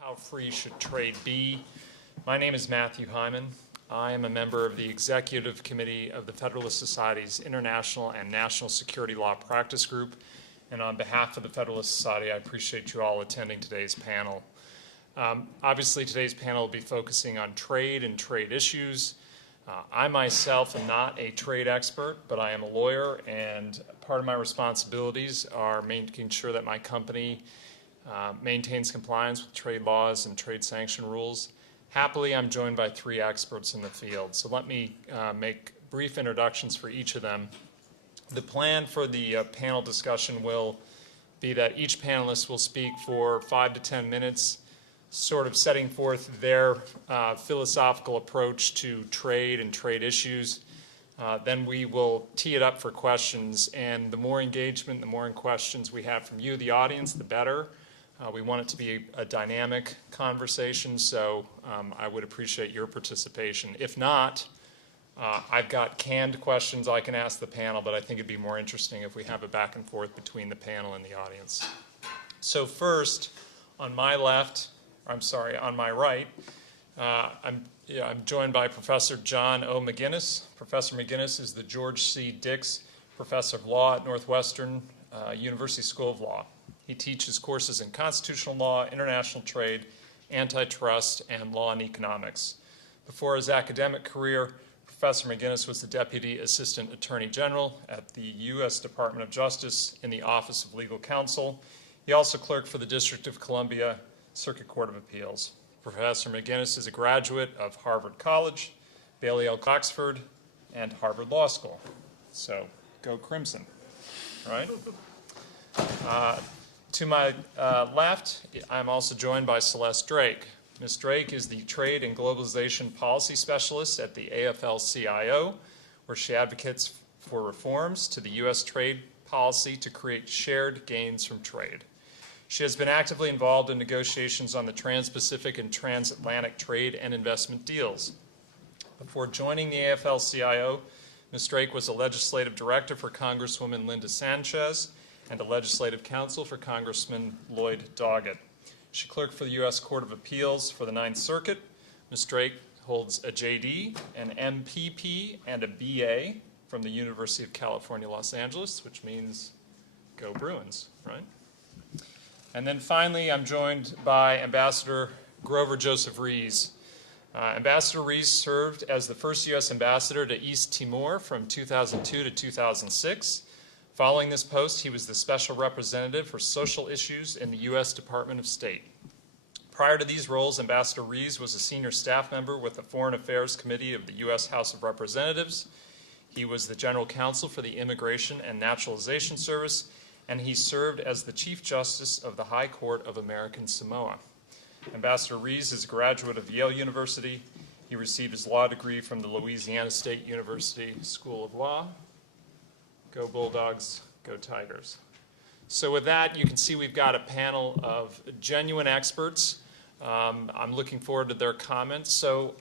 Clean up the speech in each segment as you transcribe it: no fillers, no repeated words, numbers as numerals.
How free should trade be? My name is Matthew Heiman. I am a member of the Executive Committee of the Federalist Society's International and National Security Law Practice Group, and on behalf of the Federalist Society, I appreciate you all attending today's panel. Obviously, today's panel will be focusing on trade and trade issues. I myself am not a trade expert, but I am a lawyer, and part of my responsibilities are making sure that my company maintains compliance with trade laws and trade sanction rules. Happily, I'm joined by three experts in the field, so let me make brief introductions for each of them. The plan for the panel discussion will be that each panelist will speak for 5 to 10 minutes, sort of setting forth their philosophical approach to trade and trade issues. Then we will tee it up for questions, and the more engagement, the more questions we have from you, the audience, the better. We want it to be a dynamic conversation, so I would appreciate your participation. If not, I've got canned questions I can ask the panel, but I think it'd be more interesting if we have a back and forth between the panel and the audience. So first, on my right, I'm joined by Professor John O. McGinnis. Professor McGinnis is the George C. Dix Professor of Law at Northwestern University School of Law. He teaches courses in constitutional law, international trade, antitrust, and law and economics. Before his academic career, Professor McGinnis was the Deputy Assistant Attorney General at the U.S. Department of Justice in the Office of Legal Counsel. He also clerked for the District of Columbia Circuit Court of Appeals. Professor McGinnis is a graduate of Harvard College, Balliol Oxford, and Harvard Law School. So, go Crimson, right? To my left, I'm also joined by Celeste Drake. Ms. Drake is the Trade and Globalization Policy Specialist at the AFL-CIO, where she advocates for reforms to the U.S. trade policy to create shared gains from trade. She has been actively involved in negotiations on the Trans-Pacific and Transatlantic trade and investment deals. Before joining the AFL-CIO, Ms. Drake was a legislative director for Congresswoman Linda Sanchez and a legislative counsel for Congressman Lloyd Doggett. She clerked for the U.S. Court of Appeals for the Ninth Circuit. Ms. Drake holds a JD, an MPP, and a BA from the University of California, Los Angeles, which means go Bruins, right? And then finally, I'm joined by Ambassador Grover Joseph Rees. Ambassador Rees served as the first U.S. ambassador to East Timor from 2002 to 2006. Following this post, he was the special representative for social issues in the U.S. Department of State. Prior to these roles, Ambassador Rees was a senior staff member with the Foreign Affairs Committee of the U.S. House of Representatives. He was the general counsel for the Immigration and Naturalization Service, and he served as the Chief Justice of the High Court of American Samoa. Ambassador Rees is a graduate of Yale University. He received his law degree from the Louisiana State University School of Law. Go Bulldogs, go Tigers. So with that, you can see we've got a panel of genuine experts. I'm looking forward to their comments. So,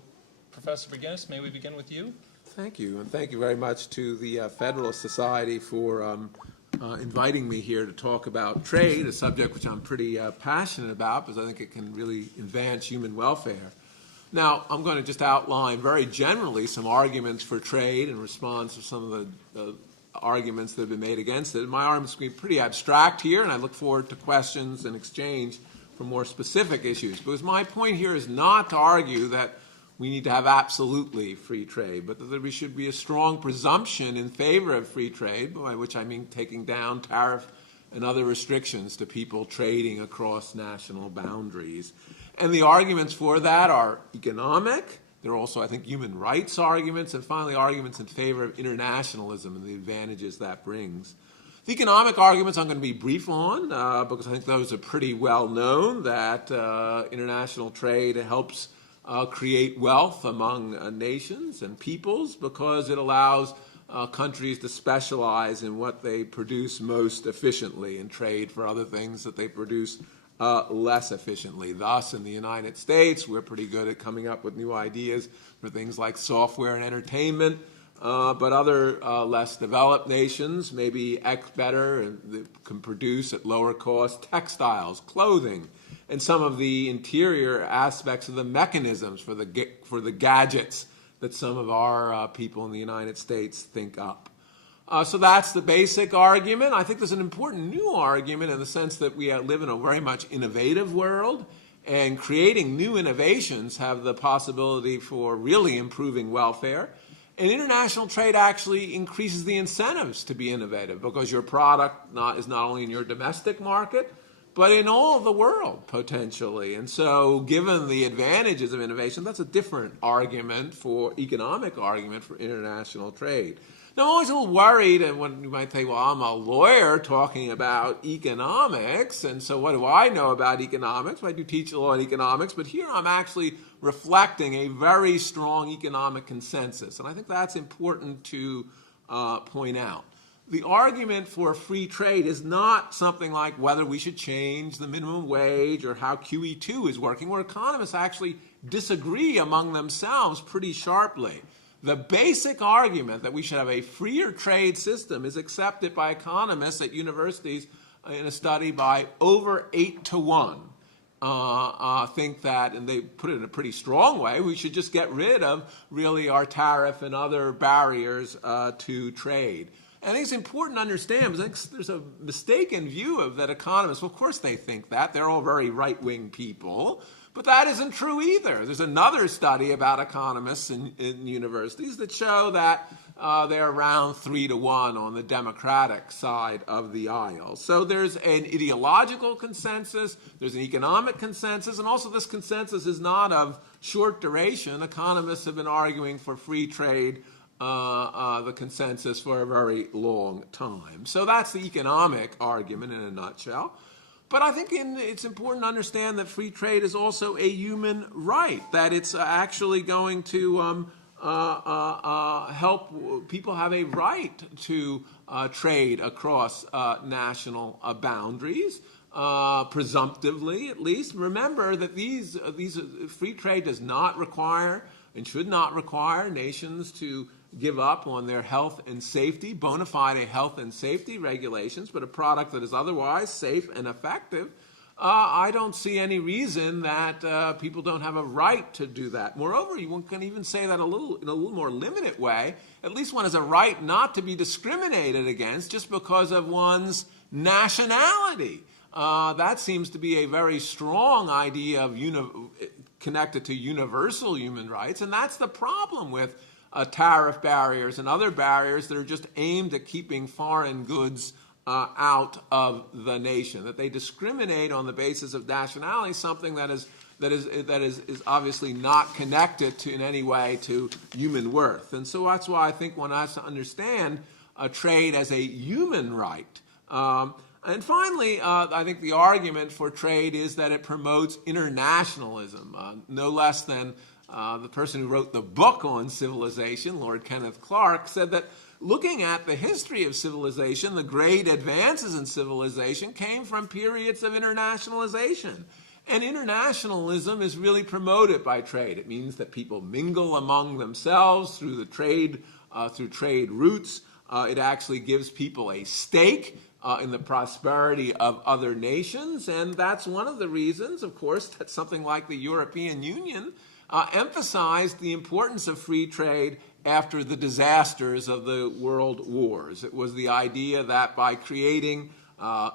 Professor McGinnis, may we begin with you? Thank you, and thank you very much to the Federalist Society for inviting me here to talk about trade, a subject which I'm pretty passionate about because I think it can really advance human welfare. Now, I'm going to just outline very generally some arguments for trade in response to some of the arguments that have been made against it. My arguments will be pretty abstract here, and I look forward to questions and exchange for more specific issues. Because my point here is not to argue that we need to have absolutely free trade, but that there should be a strong presumption in favor of free trade, by which I mean taking down tariff and other restrictions to people trading across national boundaries. And the arguments for that are economic. There are also, I think, human rights arguments, and finally arguments in favor of internationalism and the advantages that brings. The economic arguments I'm going to be brief on because I think those are pretty well known, that international trade helps create wealth among nations and peoples because it allows countries to specialize in what they produce most efficiently and trade for other things that they produce less efficiently. Thus, in the United States, we're pretty good at coming up with new ideas for things like software and entertainment, but other less developed nations maybe better and can produce at lower cost textiles, clothing, and some of the interior aspects of the mechanisms for the gadgets that some of our people in the United States think up. So that's the basic argument. I think there's an important new argument in the sense that we live in a very much innovative world, and creating new innovations have the possibility for really improving welfare. And international trade actually increases the incentives to be innovative because your product is not only in your domestic market, but in all of the world, potentially. And so given the advantages of innovation, that's a different economic argument for international trade. Now, I'm always a little worried, and when you might say, well, I'm a lawyer talking about economics, and so what do I know about economics? Well, I do teach law in economics, but here I'm actually reflecting a very strong economic consensus, and I think that's important to point out. The argument for free trade is not something like whether we should change the minimum wage or how QE2 is working, where economists actually disagree among themselves pretty sharply. The basic argument that we should have a freer trade system is accepted by economists at universities in a study by over 8 to 1. Think that, and they put it in a pretty strong way, we should just get rid of really our tariff and other barriers to trade. And I think it's important to understand, because there's a mistaken view of that economists, well, of course they think that. They're all very right-wing people. But that isn't true either. There's another study about economists in universities that show that they're around 3 to 1 on the Democratic side of the aisle. So there's an ideological consensus, there's an economic consensus, and also this consensus is not of short duration. Economists have been arguing for free trade, the consensus, for a very long time. So that's the economic argument in a nutshell. But I think it's important to understand that free trade is also a human right, that it's actually going to help people have a right to trade across national boundaries, presumptively at least. Remember that these free trade does not require and should not require nations to give up on their health and safety, bona fide health and safety regulations, but a product that is otherwise safe and effective. I don't see any reason that people don't have a right to do that. Moreover, you can even say that in a little more limited way. At least one has a right not to be discriminated against just because of one's nationality. That seems to be a very strong idea of connected to universal human rights, and that's the problem with tariff barriers and other barriers that are just aimed at keeping foreign goods out of the nation. That they discriminate on the basis of nationality, something that is obviously not connected in any way to human worth. And so that's why I think one has to understand trade as a human right. And finally, I think the argument for trade is that it promotes internationalism, no less than the person who wrote the book on civilization, Lord Kenneth Clark, said that looking at the history of civilization, the great advances in civilization came from periods of internationalization. And internationalism is really promoted by trade. It means that people mingle among themselves through trade routes. It actually gives people a stake in the prosperity of other nations. And that's one of the reasons, of course, that something like the European Union emphasized the importance of free trade after the disasters of the world wars. It was the idea that by creating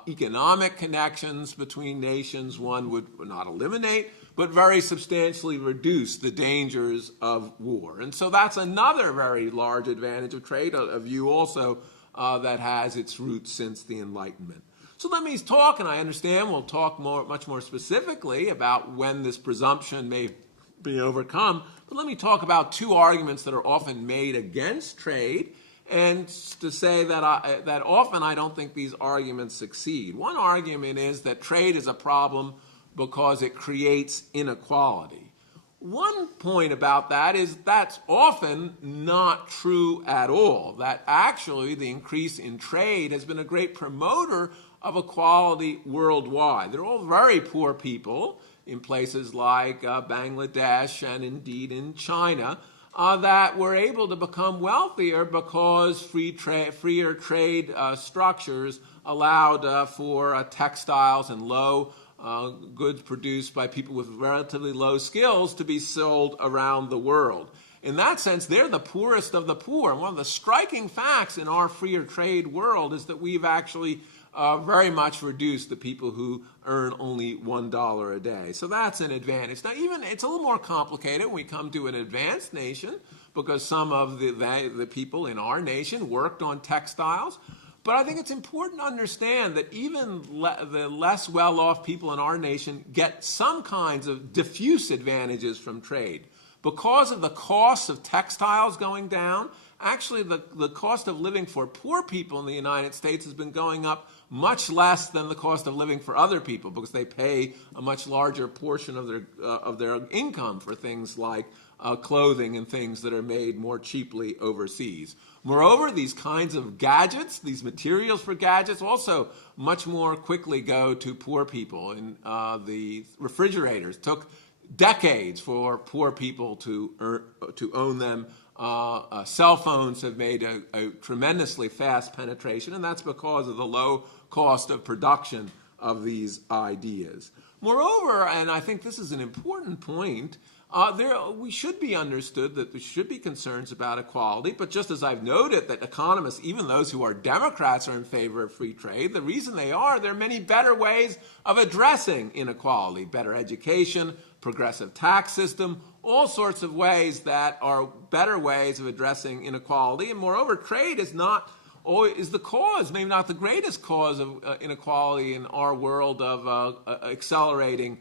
economic connections between nations, one would not eliminate, but very substantially reduce the dangers of war. And so that's another very large advantage of trade, a view also that has its roots since the Enlightenment. So let me talk, and I understand we'll talk much more specifically about when this presumption may be overcome, but let me talk about two arguments that are often made against trade, and to say that that often I don't think these arguments succeed. One argument is that trade is a problem because it creates inequality. One point about that is that's often not true at all, that actually the increase in trade has been a great promoter of equality worldwide. They're all very poor people in places like Bangladesh and indeed in China that were able to become wealthier because freer trade structures allowed for textiles and low goods produced by people with relatively low skills to be sold around the world. In that sense, they're the poorest of the poor. And one of the striking facts in our freer trade world is that we've actually very much reduced the people who earn only $1 a day. So that's an advantage. Now, it's a little more complicated when we come to an advanced nation, because some of the people in our nation worked on textiles. But I think it's important to understand that even the less well-off people in our nation get some kinds of diffuse advantages from trade. Because of the cost of textiles going down, actually the cost of living for poor people in the United States has been going up much less than the cost of living for other people, because they pay a much larger portion of their income for things like clothing and things that are made more cheaply overseas. Moreover, these kinds of gadgets, these materials for gadgets, also much more quickly go to poor people. And the refrigerators took decades for poor people to own them. Cell phones have made a tremendously fast penetration, and that's because of the low cost of production of these ideas. Moreover, and I think this is an important point, we should be understood that there should be concerns about equality, but just as I've noted that economists, even those who are Democrats, are in favor of free trade, the reason there are many better ways of addressing inequality: better education, progressive tax system, all sorts of ways that are better ways of addressing inequality. And moreover, trade is the cause, maybe not the greatest cause of inequality in our world of accelerating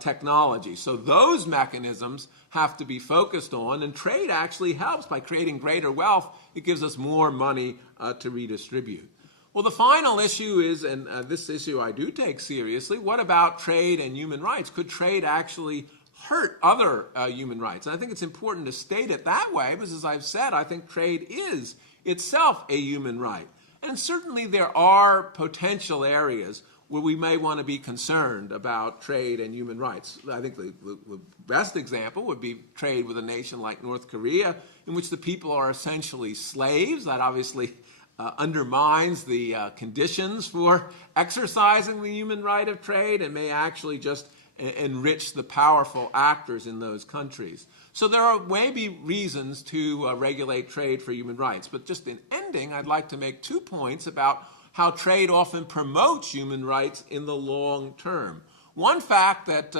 technology. So those mechanisms have to be focused on, and trade actually helps by creating greater wealth. It gives us more money to redistribute. Well, the final issue is, and this issue I do take seriously, what about trade and human rights? Could trade actually hurt other human rights? And I think it's important to state it that way, because as I've said, I think trade is itself a human right. And certainly there are potential areas where we may want to be concerned about trade and human rights. I think the best example would be trade with a nation like North Korea, in which the people are essentially slaves. That obviously undermines the conditions for exercising the human right of trade, and may actually just enrich the powerful actors in those countries. So there may be reasons to regulate trade for human rights. But just in ending, I'd like to make 2 points about how trade often promotes human rights in the long term. One fact that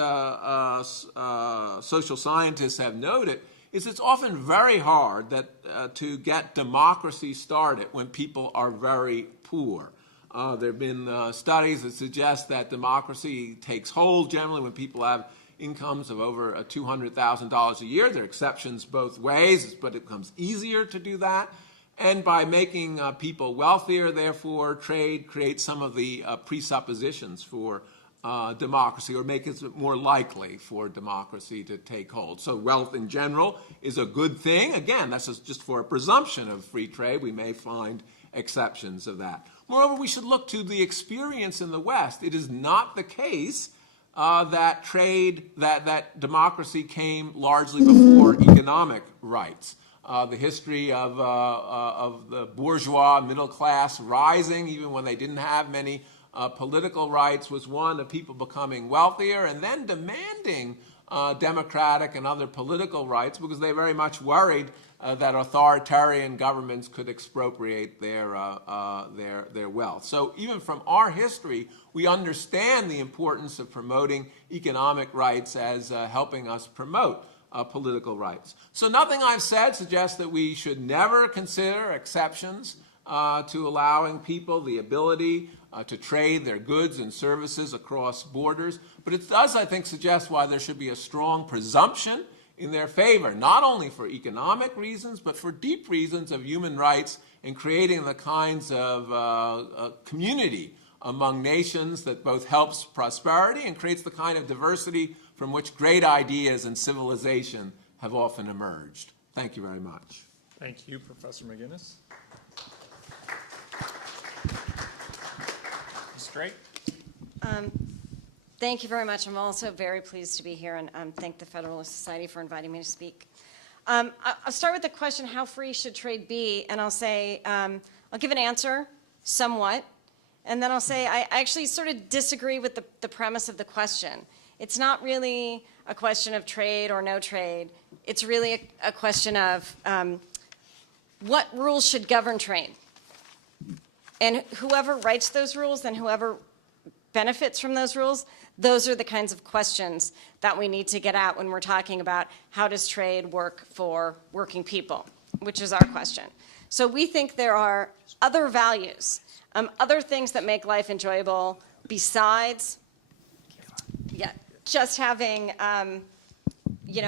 social scientists have noted is it's often very hard to get democracy started when people are very poor. There have been studies that suggest that democracy takes hold generally when people have incomes of over $200,000 a year. There are exceptions both ways, but it becomes easier to do that. And by making people wealthier, therefore, trade creates some of the presuppositions for democracy, or makes it more likely for democracy to take hold. So wealth in general is a good thing. Again, that's just for a presumption of free trade. We may find exceptions of that. Moreover, we should look to the experience in the West. It is not the case that democracy came largely before economic rights. The history of the bourgeois middle class rising, even when they didn't have many political rights, was one of people becoming wealthier and then demanding democratic and other political rights, because they very much worried that authoritarian governments could expropriate their wealth. So even from our history, we understand the importance of promoting economic rights as helping us promote political rights. So nothing I've said suggests that we should never consider exceptions to allowing people the ability to trade their goods and services across borders. But it does, I think, suggest why there should be a strong presumption in their favor, not only for economic reasons, but for deep reasons of human rights and creating the kinds of community among nations that both helps prosperity and creates the kind of diversity from which great ideas and civilization have often emerged. Thank you very much. Thank you, Professor McGinnis. Ms. Drake? Thank you very much. I'm also very pleased to be here, and thank the Federalist Society for inviting me to speak. I'll start with the question, how free should trade be? And I'll say, I'll give an answer somewhat, and then I'll say I actually sort of disagree with the premise of the question. It's not really a question of trade or no trade. It's really a question of what rules should govern trade. And whoever writes those rules and whoever benefits from those rules, those are the kinds of questions that we need to get at when we're talking about how does trade work for working people, which is our question. So we think there are other values, other things that make life enjoyable besides just having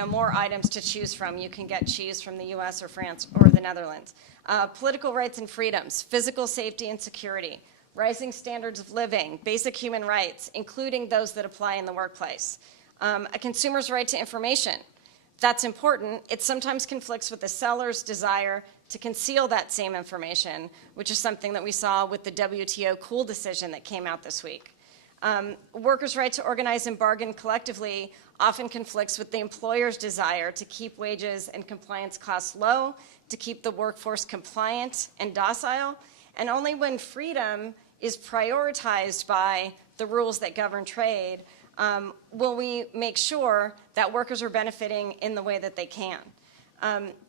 more items to choose from. You can get cheese from the US or France or the Netherlands. Political rights and freedoms, physical safety and security, rising standards of living, basic human rights, including those that apply in the workplace. A consumer's right to information, that's important. It sometimes conflicts with the seller's desire to conceal that same information, which is something that we saw with the WTO Cool decision that came out this week. Workers' right to organize and bargain collectively often conflicts with the employer's desire to keep wages and compliance costs low, to keep the workforce compliant and docile, and only when freedom is prioritized by the rules that govern trade will we make sure that workers are benefiting in the way that they can.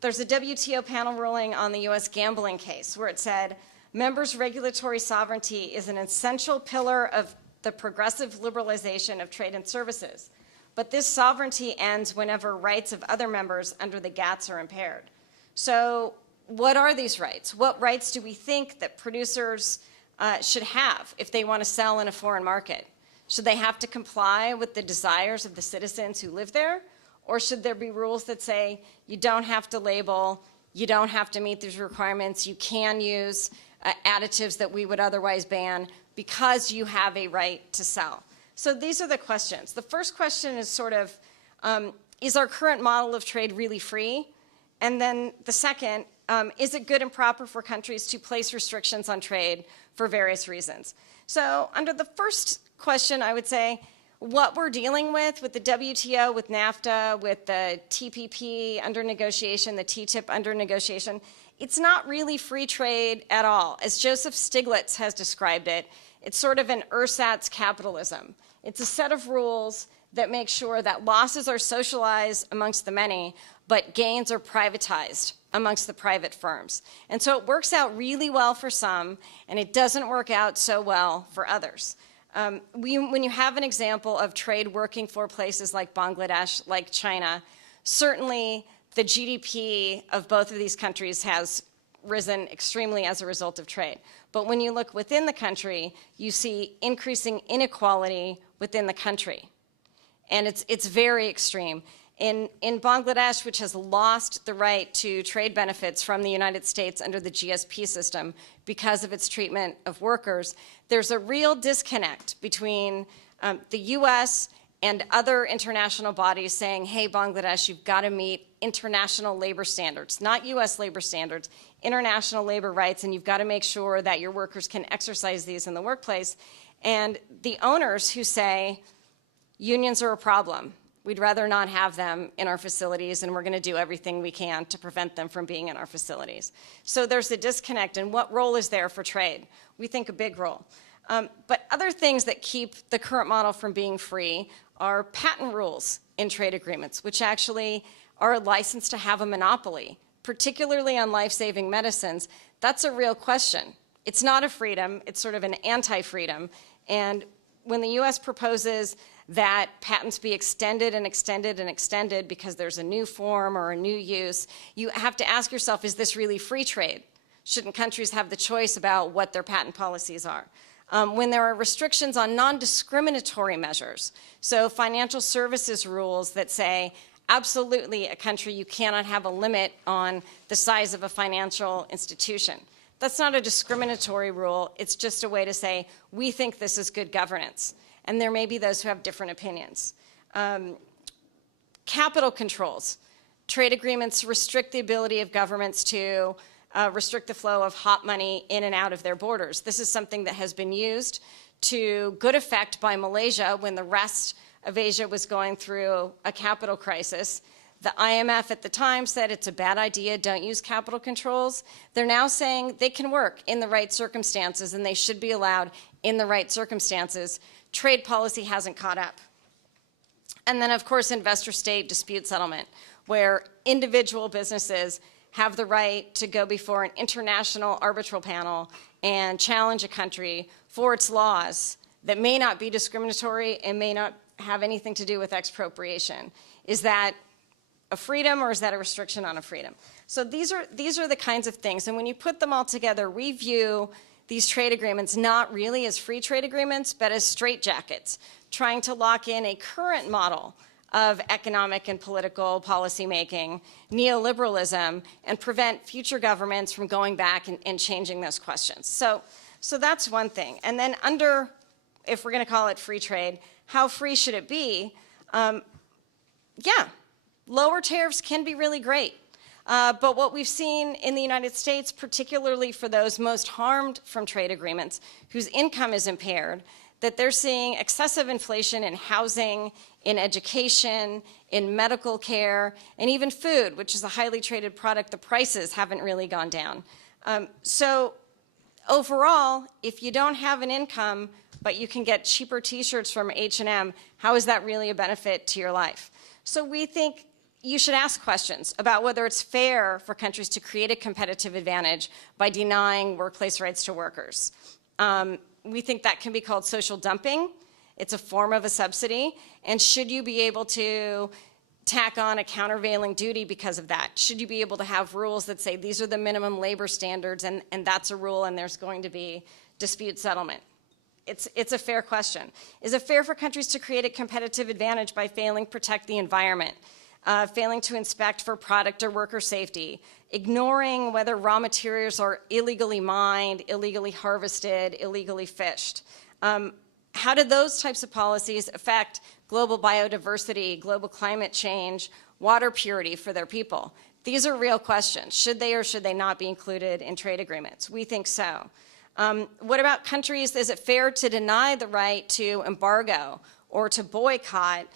There's a WTO panel ruling on the US gambling case where it said, members' regulatory sovereignty is an essential pillar of the progressive liberalization of trade and services. But this sovereignty ends whenever rights of other members under the GATS are impaired. So what are these rights? What rights do we think that producers should have if they want to sell in a foreign market? Should they have to comply with the desires of the citizens who live there? Or should there be rules that say you don't have to label, you don't have to meet these requirements, you can use additives that we would otherwise ban because you have a right to sell? So these are the questions. The first question is sort of, is our current model of trade really free? And then the second, is it good and proper for countries to place restrictions on trade for various reasons? So under the first question, I would say what we're dealing with the WTO, with NAFTA, with the TPP under negotiation, the TTIP under negotiation, it's not really free trade at all. As Joseph Stiglitz has described it, it's sort of an ersatz capitalism. It's a set of rules that make sure that losses are socialized amongst the many, but gains are privatized amongst the private firms. And so it works out really well for some, and it doesn't work out so well for others. When you have an example of trade working for places like Bangladesh, like China, certainly the GDP of both of these countries has risen extremely as a result of trade. But when you look within the country, you see increasing inequality within the country. And it's very extreme. In Bangladesh, which has lost the right to trade benefits from the United States under the GSP system because of its treatment of workers, there's a real disconnect between the US and other international bodies saying, hey, Bangladesh, you've got to meet international labor standards, not US labor standards, international labor rights, and you've got to make sure that your workers can exercise these in the workplace. And the owners who say, unions are a problem. We'd rather not have them in our facilities, and we're going to do everything we can to prevent them from being in our facilities. So there's a disconnect, and what role is there for trade? We think a big role. But other things that keep the current model from being free are patent rules in trade agreements, which actually are a license to have a monopoly, particularly on life-saving medicines. That's a real question. It's not a freedom, it's sort of an anti-freedom. And when the US proposes that patents be extended and extended and extended because there's a new form or a new use, you have to ask yourself, is this really free trade? Shouldn't countries have the choice about what their patent policies are? When there are restrictions on non-discriminatory measures, so financial services rules that say, absolutely, a country, you cannot have a limit on the size of a financial institution. That's not a discriminatory rule. It's just a way to say, we think this is good governance. And there may be those who have different opinions. Capital controls. Trade agreements restrict the ability of governments to restrict the flow of hot money in and out of their borders. This is something that has been used to good effect by Malaysia when the rest of Asia was going through a capital crisis. The IMF at the time said it's a bad idea, don't use capital controls. They're now saying they can work in the right circumstances and they should be allowed in the right circumstances, trade policy hasn't caught up. And then, of course, investor-state dispute settlement, where individual businesses have the right to go before an international arbitral panel and challenge a country for its laws that may not be discriminatory and may not have anything to do with expropriation. Is that a freedom or is that a restriction on a freedom? So these are the kinds of things. And when you put them all together, we view these trade agreements not really as free trade agreements, but as straitjackets, trying to lock in a current model of economic and political policymaking, neoliberalism, and prevent future governments from going back and changing those questions. So that's one thing. And then under, if we're going to call it free trade, how free should it be? Yeah, lower tariffs can be really great. But what we've seen in the United States, particularly for those most harmed from trade agreements, whose income is impaired, that they're seeing excessive inflation in housing, in education, in medical care, and even food, which is a highly traded product. The prices haven't really gone down. So overall, if you don't have an income, but you can get cheaper T-shirts from H&M, how is that really a benefit to your life? So we think you should ask questions about whether it's fair for countries to create a competitive advantage by denying workplace rights to workers. We think that can be called social dumping. It's a form of a subsidy. And should you be able to tack on a countervailing duty because of that? Should you be able to have rules that say these are the minimum labor standards and that's a rule and there's going to be dispute settlement? It's a fair question. Is it fair for countries to create a competitive advantage by failing to protect the environment, failing to inspect for product or worker safety, ignoring whether raw materials are illegally mined, illegally harvested, illegally fished? How do those types of policies affect global biodiversity, global climate change, water purity for their people? These are real questions. Should they or should they not be included in trade agreements? We think so. What about countries? Is it fair to deny the right to embargo or to boycott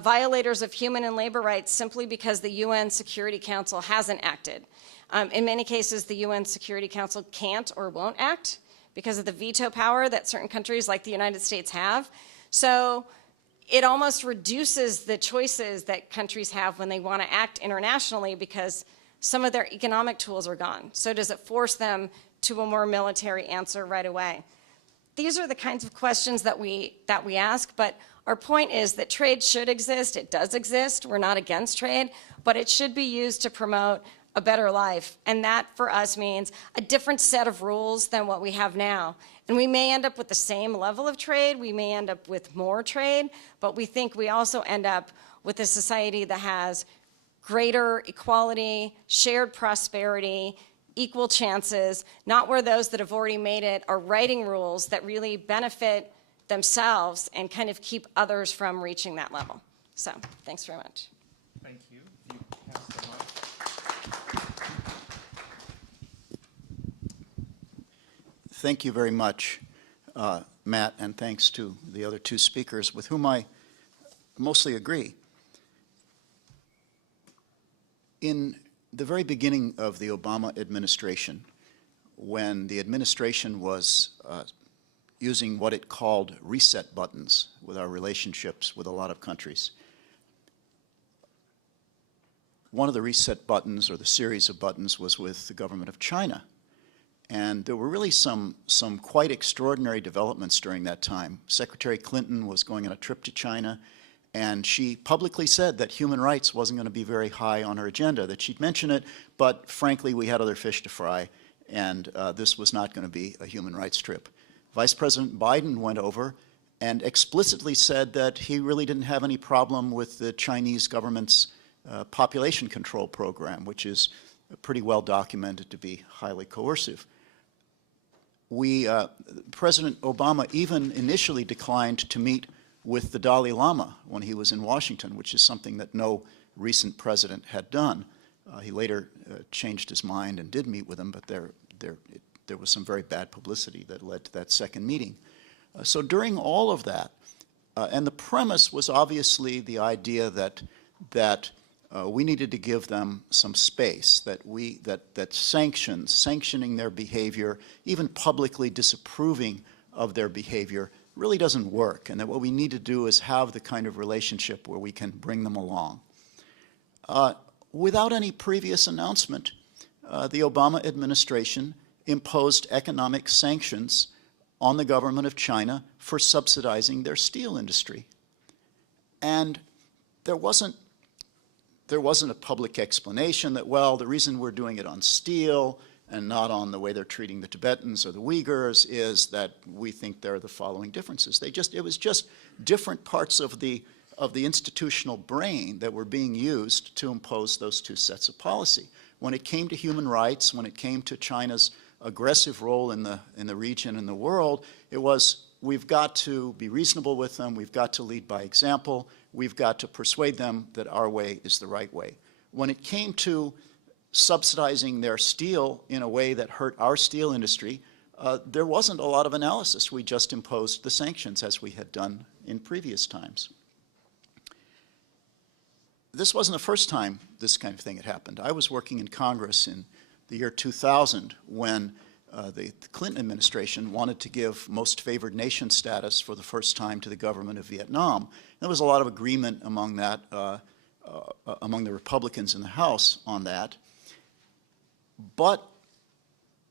violators of human and labor rights simply because the UN Security Council hasn't acted? In many cases, the UN Security Council can't or won't act because of the veto power that certain countries like the United States have. So it almost reduces the choices that countries have when they want to act internationally because some of their economic tools are gone. So does it force them to a more military answer right away? These are the kinds of questions that we ask, but our point is that trade should exist. It does exist. We're not against trade, but it should be used to promote a better life. And that, for us, means a different set of rules than what we have now. And we may end up with the same level of trade. We may end up with more trade, but we think we also end up with a society that has greater equality, shared prosperity, equal chances, not where those that have already made it are writing rules that really benefit themselves and kind of keep others from reaching that level. So, thanks very much. Thank you. You pass the mic. Thank you very much, Matt, and thanks to the other two speakers with whom I mostly agree. In the very beginning of the Obama administration, when the administration was using what it called reset buttons with our relationships with a lot of countries, one of the reset buttons, or the series of buttons, was with the government of China. And there were really some quite extraordinary developments during that time. Secretary Clinton was going on a trip to China, and she publicly said that human rights wasn't going to be very high on her agenda, that she'd mention it, but frankly, we had other fish to fry, and this was not going to be a human rights trip. Vice President Biden went over and explicitly said that he really didn't have any problem with the Chinese government's population control program, which is pretty well documented to be highly coercive. President Obama even initially declined to meet with the Dalai Lama when he was in Washington, which is something that no recent president had done. He later changed his mind and did meet with him, but there was some very bad publicity that led to that second meeting. So during all of that, and the premise was obviously the idea that we needed to give them some space, that sanctioning their behavior, even publicly disapproving of their behavior really doesn't work, and that what we need to do is have the kind of relationship where we can bring them along. Without any previous announcement, the Obama administration imposed economic sanctions on the government of China for subsidizing their steel industry. And there wasn't a public explanation that, well, the reason we're doing it on steel and not on the way they're treating the Tibetans or the Uyghurs is that we think there are the following differences. It was just different parts of the institutional brain that were being used to impose those two sets of policy. When it came to human rights, when it came to China's aggressive role in the region and the world, it was, we've got to be reasonable with them, we've got to lead by example, we've got to persuade them that our way is the right way. When it came to subsidizing their steel in a way that hurt our steel industry, there wasn't a lot of analysis. We just imposed the sanctions as we had done in previous times. This wasn't the first time this kind of thing had happened. I was working in Congress in the year 2000 when the Clinton administration wanted to give most favored nation status for the first time to the government of Vietnam. And there was a lot of agreement among the Republicans in the House on that. But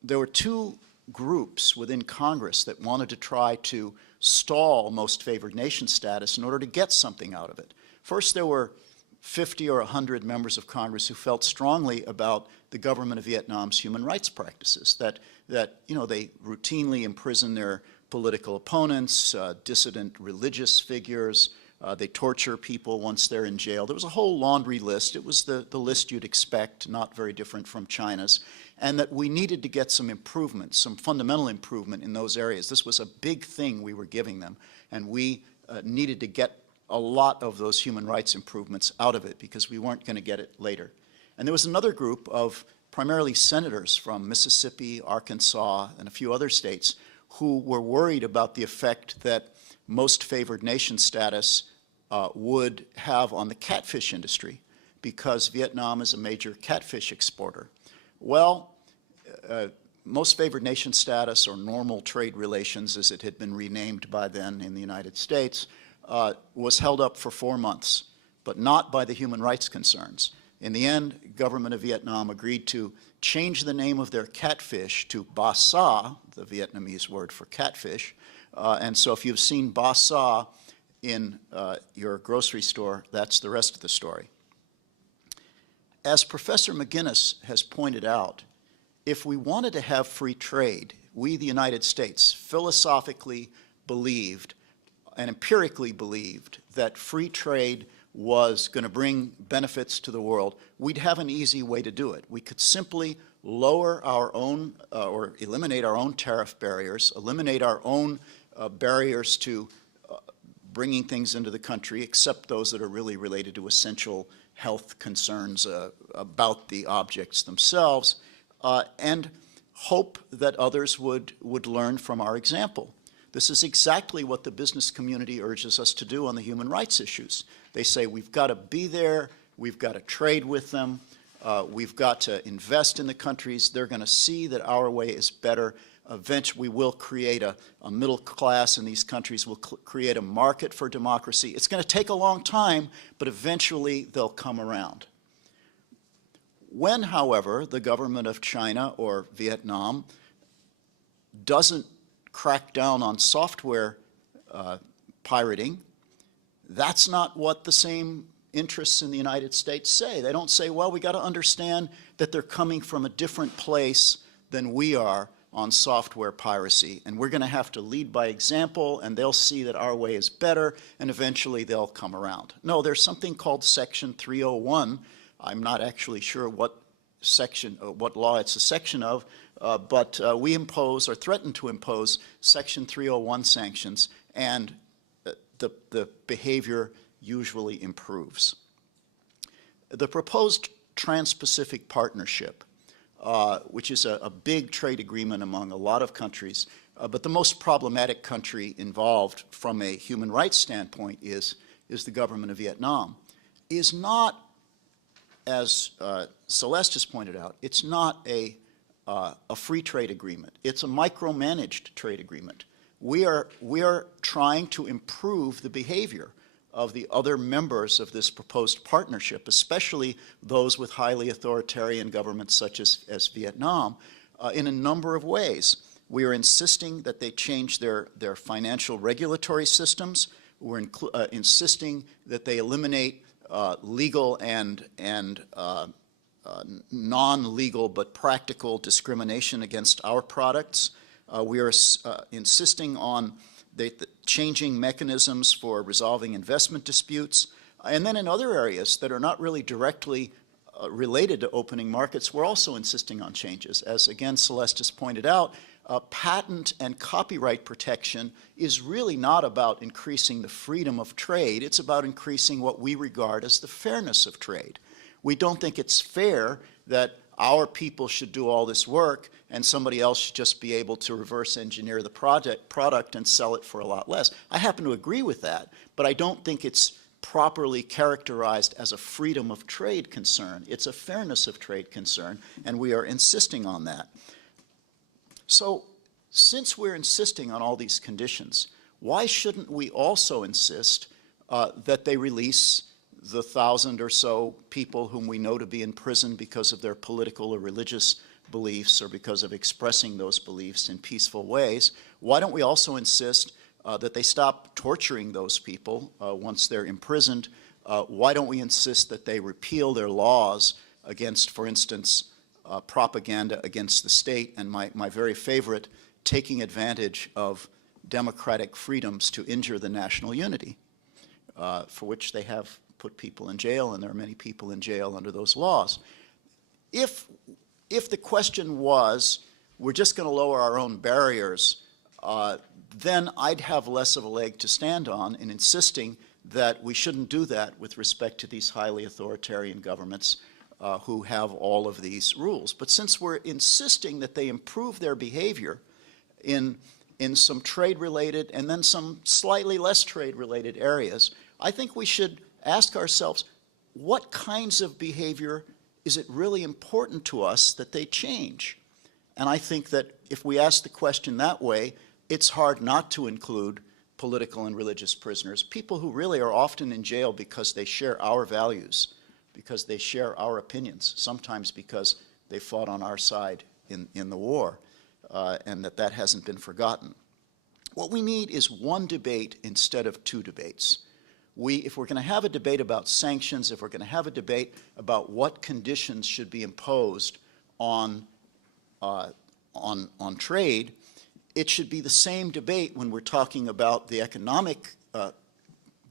there were two groups within Congress that wanted to try to stall most favored nation status in order to get something out of it. First, there were 50 or 100 members of Congress who felt strongly about the government of Vietnam's human rights practices, that they routinely imprison their political opponents, dissident religious figures, they torture people once they're in jail. There was a whole laundry list. It was the list you'd expect, not very different from China's, and that we needed to get some improvement, some fundamental improvement in those areas. This was a big thing we were giving them, and we needed to get a lot of those human rights improvements out of it because we weren't going to get it later. And there was another group of primarily senators from Mississippi, Arkansas, and a few other states who were worried about the effect that most favored nation status would have on the catfish industry because Vietnam is a major catfish exporter. Well, most favored nation status, or normal trade relations as it had been renamed by then in the United States, was held up for 4 months, but not by the human rights concerns. In the end, government of Vietnam agreed to change the name of their catfish to ba sa, the Vietnamese word for catfish. And so if you've seen ba sa in your grocery store, that's the rest of the story. As Professor McGinnis has pointed out, if we wanted to have free trade, we, the United States, philosophically believed and empirically believed that free trade was going to bring benefits to the world, we'd have an easy way to do it. We could simply lower our own or eliminate our own tariff barriers, eliminate our own barriers to bringing things into the country, except those that are really related to essential health concerns about the objects themselves, and hope that others would learn from our example. This is exactly what the business community urges us to do on the human rights issues. They say we've got to be there, we've got to trade with them, we've got to invest in the countries. They're going to see that our way is better. Eventually we will create a middle class in these countries, we'll create a market for democracy. It's going to take a long time, but eventually they'll come around. When, however, the government of China or Vietnam doesn't crack down on software pirating, that's not what the same interests in the United States say. They don't say, well, we got to understand that they're coming from a different place than we are on software piracy, and we're going to have to lead by example, and they'll see that our way is better, and eventually they'll come around. No, there's something called Section 301. I'm not actually sure what section, what law it's a section of, but we impose or threaten to impose Section 301 sanctions, and the behavior usually improves. The proposed Trans-Pacific Partnership, which is a big trade agreement among a lot of countries, but the most problematic country involved from a human rights standpoint is the government of Vietnam, is not, as Celeste has pointed out, it's not a free trade agreement. It's a micromanaged trade agreement. we are trying to improve the behavior of the other members of this proposed partnership, especially those with highly authoritarian governments such as Vietnam, in a number of ways. We are insisting that they change their financial regulatory systems. We're insisting that they eliminate legal and non-legal but practical discrimination against our products. We are insisting on the changing mechanisms for resolving investment disputes. And then in other areas that are not really directly related to opening markets, we're also insisting on changes. As again Celeste has pointed out, patent and copyright protection is really not about increasing the freedom of trade. It's about increasing what we regard as the fairness of trade. We don't think it's fair that our people should do all this work and somebody else should just be able to reverse engineer the product and sell it for a lot less. I happen to agree with that, but I don't think it's properly characterized as a freedom of trade concern. It's a fairness of trade concern, and we are insisting on that. So since we're insisting on all these conditions, why shouldn't we also insist that they release the 1,000 or so people whom we know to be in prison because of their political or religious beliefs or because of expressing those beliefs in peaceful ways? Why don't we also insist that they stop torturing those people once they're imprisoned? Why don't we insist that they repeal their laws against, for instance, propaganda against the state, and my very favorite, taking advantage of democratic freedoms to injure the national unity, for which they have put people in jail, and there are many people in jail under those laws. If the question was, we're just going to lower our own barriers, then I'd have less of a leg to stand on in insisting that we shouldn't do that with respect to these highly authoritarian governments who have all of these rules. But since we're insisting that they improve their behavior in some trade-related and then some slightly less trade-related areas, I think we should ask ourselves, what kinds of behavior is it really important to us that they change? And I think that if we ask the question that way, it's hard not to include political and religious prisoners, people who really are often in jail because they share our values, because they share our opinions, sometimes because they fought on our side in the war, and that hasn't been forgotten. What we need is one debate instead of two debates. If we're going to have a debate about sanctions, if we're going to have a debate about what conditions should be imposed on trade, it should be the same debate when we're talking about the economic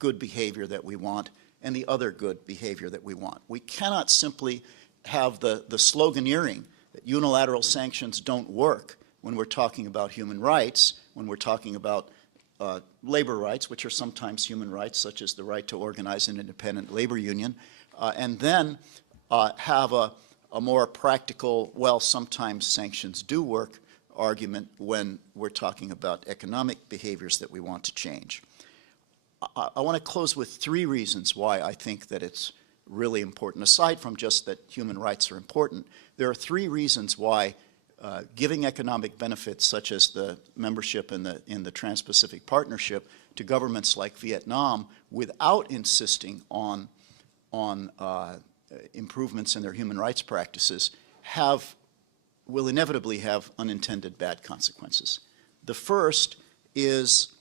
good behavior that we want and the other good behavior that we want. We cannot simply have the sloganeering that unilateral sanctions don't work when we're talking about human rights, when we're talking about labor rights, which are sometimes human rights, such as the right to organize an independent labor union, and then have a more practical, well, sometimes sanctions do work argument when we're talking about economic behaviors that we want to change. I want to close with three reasons why I think that it's really important. Aside from just that human rights are important, there are three reasons why giving economic benefits, such as the membership in the Trans-Pacific Partnership, to governments like Vietnam, without insisting on improvements in their human rights practices, will inevitably have unintended bad consequences. The first is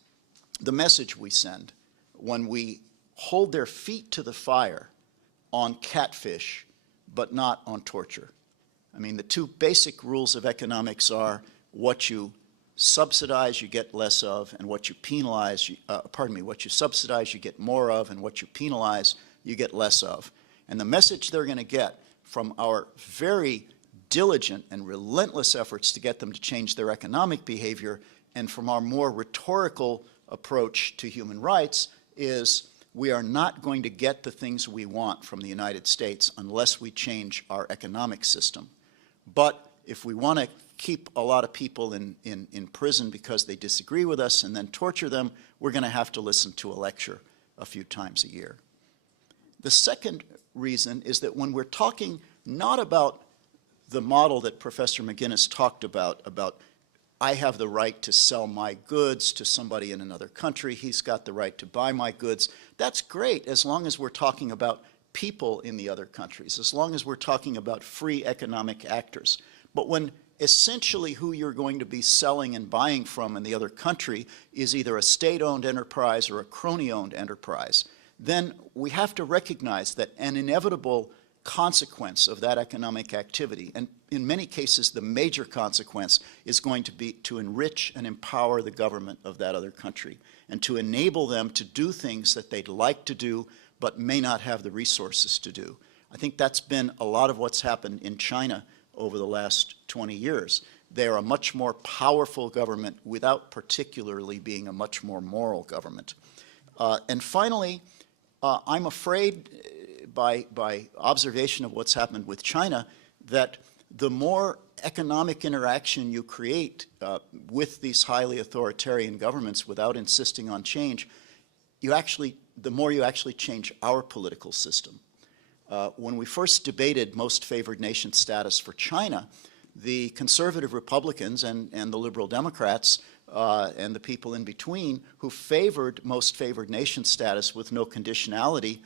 the message we send when we hold their feet to the fire on catfish, but not on torture. I mean, the two basic rules of economics are what you subsidize, you get less of, and what you penalize, what you subsidize, you get more of, and what you penalize, you get less of. And the message they're going to get from our very diligent and relentless efforts to get them to change their economic behavior, and from our more rhetorical approach to human rights, is we are not going to get the things we want from the United States unless we change our economic system. But if we want to keep a lot of people in prison because they disagree with us and then torture them, we're going to have to listen to a lecture a few times a year. The second reason is that when we're talking not about the model that Professor McGinnis talked about I have the right to sell my goods to somebody in another country. He's got the right to buy my goods. That's great as long as we're talking about people in the other countries, as long as we're talking about free economic actors. But when essentially who you're going to be selling and buying from in the other country is either a state-owned enterprise or a crony-owned enterprise, then we have to recognize that an inevitable consequence of that economic activity, and in many cases the major consequence, is going to be to enrich and empower the government of that other country and to enable them to do things that they'd like to do but may not have the resources to do. I think that's been a lot of what's happened in China over the last 20 years. They're a much more powerful government without particularly being a much more moral government. And finally, I'm afraid by observation of what's happened with China that the more economic interaction you create with these highly authoritarian governments without insisting on change, the more you actually change our political system. When we first debated most favored nation status for China, the conservative Republicans and the liberal Democrats and the people in between who favored most favored nation status with no conditionality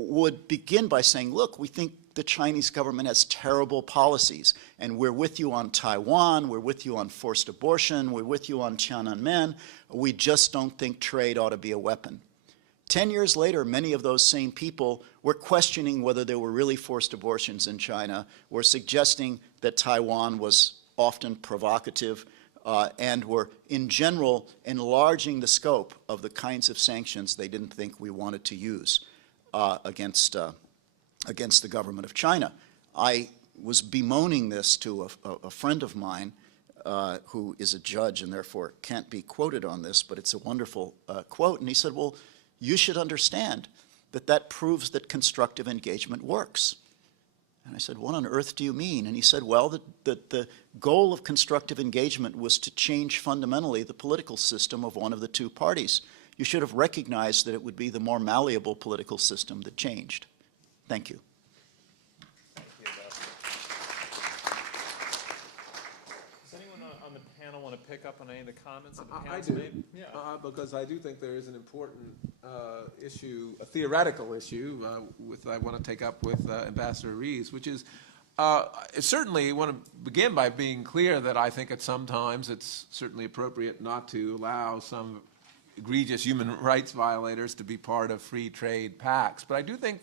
would begin by saying, look, we think the Chinese government has terrible policies, and we're with you on Taiwan, we're with you on forced abortion, we're with you on Tiananmen, we just don't think trade ought to be a weapon. 10 years later, many of those same people were questioning whether there were really forced abortions in China, were suggesting that Taiwan was often provocative, and were, in general, enlarging the scope of the kinds of sanctions they didn't think we wanted to use against the government of China. I was bemoaning this to a friend of mine who is a judge and therefore can't be quoted on this, but it's a wonderful quote, and he said, well, you should understand that that proves that constructive engagement works. And I said, what on earth do you mean? And he said, well, the goal of constructive engagement was to change fundamentally the political system of one of the two parties. You should have recognized that it would be the more malleable political system that changed. Thank you. Does anyone on the panel want to pick up on any of the comments that the I panel's do, made? Yeah. because I do think there is an important issue, a theoretical issue, I want to take up with Ambassador Rees, which is certainly want to begin by being clear that I think at some times it's certainly appropriate not to allow some egregious human rights violators to be part of free trade pacts. But I do think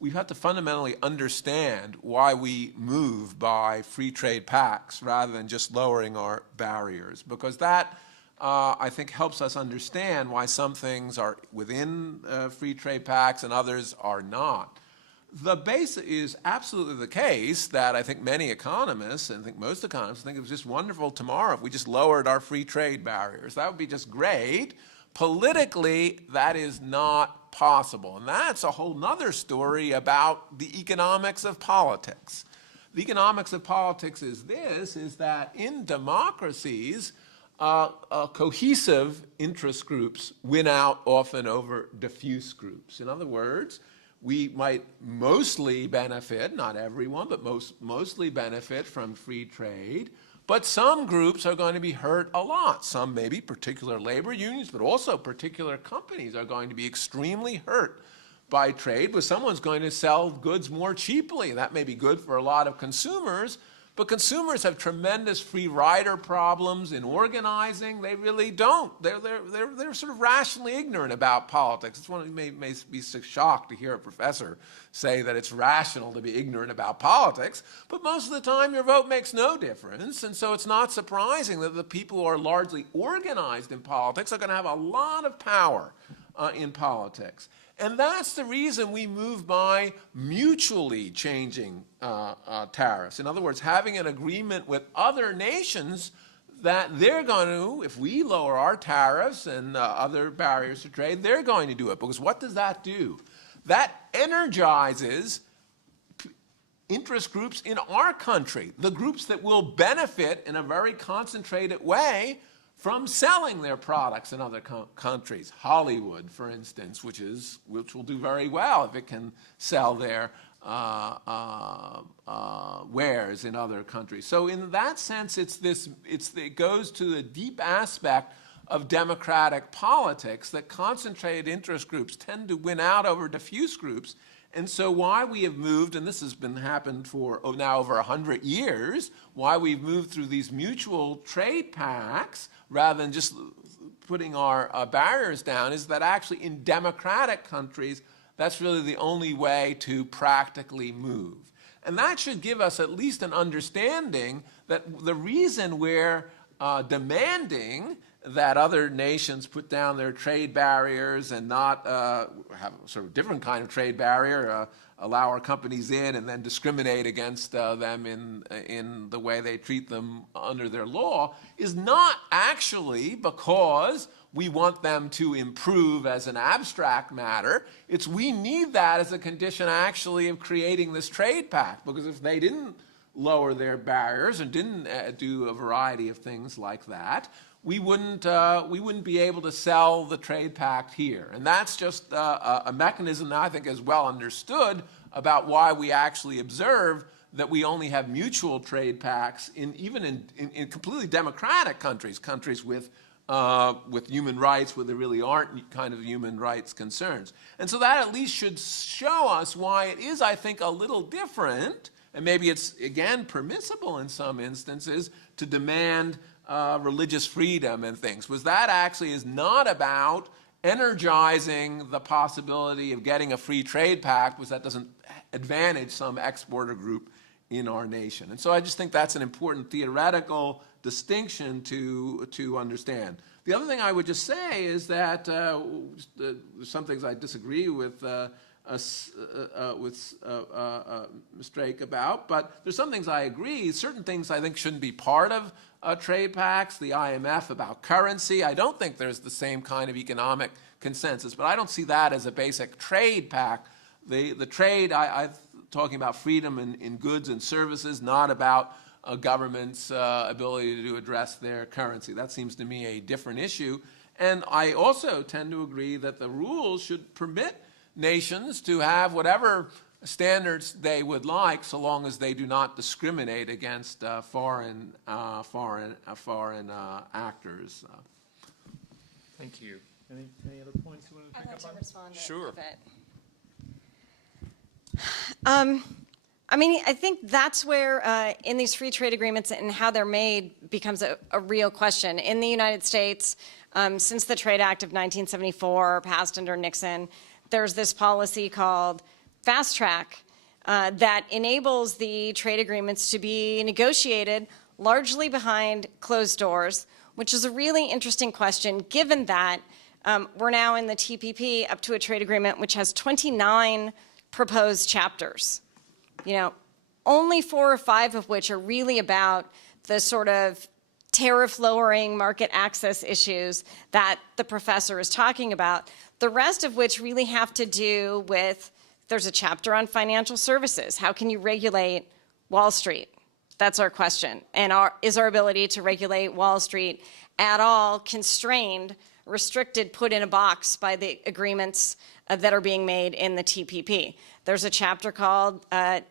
we have to fundamentally understand why we move by free trade pacts rather than just lowering our barriers, because that I think helps us understand why some things are within free trade pacts and others are not. The base is absolutely the case that I think many economists, and I think most economists, think it was just wonderful tomorrow if we just lowered our free trade barriers. That would be just great. Politically, that is not possible. And that's a whole nother story about the economics of politics. The economics of politics is that in democracies, cohesive interest groups win out often over diffuse groups. In other words, we might mostly benefit, not everyone, but mostly benefit from free trade. But some groups are going to be hurt a lot. Some maybe particular labor unions, but also particular companies are going to be extremely hurt by trade, but someone's going to sell goods more cheaply. That may be good for a lot of consumers, but consumers have tremendous free rider problems in organizing. They really don't. They're sort of rationally ignorant about politics. It's one of you may be shocked to hear a professor say that it's rational to be ignorant about politics, but most of the time your vote makes no difference, and so it's not surprising that the people who are largely organized in politics are going to have a lot of power in politics. And that's the reason we move by mutually changing tariffs. In other words, having an agreement with other nations that they're going to, if we lower our tariffs and other barriers to trade, they're going to do it. Because what does that do? That energizes interest groups in our country, the groups that will benefit in a very concentrated way from selling their products in other countries. Hollywood, for instance, which will do very well if it can sell there wares in other countries. So in that sense, it goes to the deep aspect of democratic politics that concentrated interest groups tend to win out over diffuse groups. And so why we have moved, and this has happened for now over 100 years, why we've moved through these mutual trade pacts rather than just putting our barriers down, is that actually in democratic countries, that's really the only way to practically move. And that should give us at least an understanding that the reason we're demanding that other nations put down their trade barriers and not have a sort of different kind of trade barrier, allow our companies in and then discriminate against them in the way they treat them under their law, is not actually because we want them to improve as an abstract matter. It's we need that as a condition actually of creating this trade pact, because if they didn't lower their barriers and didn't do a variety of things like that, we wouldn't be able to sell the trade pact here. And that's just a mechanism that I think is well understood about why we actually observe that we only have mutual trade pacts even in completely democratic countries with human rights where there really aren't kind of human rights concerns. And so that at least should show us why it is, I think, a little different, and maybe it's, again, permissible in some instances to demand religious freedom and things, was that actually is not about energizing the possibility of getting a free trade pact, because that doesn't advantage some exporter group in our nation. And so I just think that's an important theoretical distinction to understand. The other thing I would just say is that some things I disagree with Ms. Drake about, but there's some things I agree. Certain things I think shouldn't be part of trade pacts. The IMF about currency. I don't think there's the same kind of economic consensus, but I don't see that as a basic trade pact. The trade, I'm talking about freedom in goods and services, not about a government's ability to address their currency. That seems to me a different issue. And I also tend to agree that the rules should permit nations to have whatever standards they would like, so long as they do not discriminate against foreign actors. Thank you. Any other points you want to I'd pick like up to on? respond Sure. a bit. I mean, I think that's where, in these free trade agreements and how they're made, becomes a real question. In the United States, since the Trade Act of 1974, passed under Nixon, there's this policy called Fast Track that enables the trade agreements to be negotiated largely behind closed doors, which is a really interesting question, given that we're now in the TPP up to a trade agreement which has 29 proposed chapters. You know, only 4 or 5 of which are really about the sort of tariff-lowering market access issues that the professor is talking about. The rest of which really have to do with, there's a chapter on financial services. How can you regulate Wall Street? That's our question. And is our ability to regulate Wall Street at all constrained, restricted, put in a box by the agreements that are being made in the TPP? There's a chapter called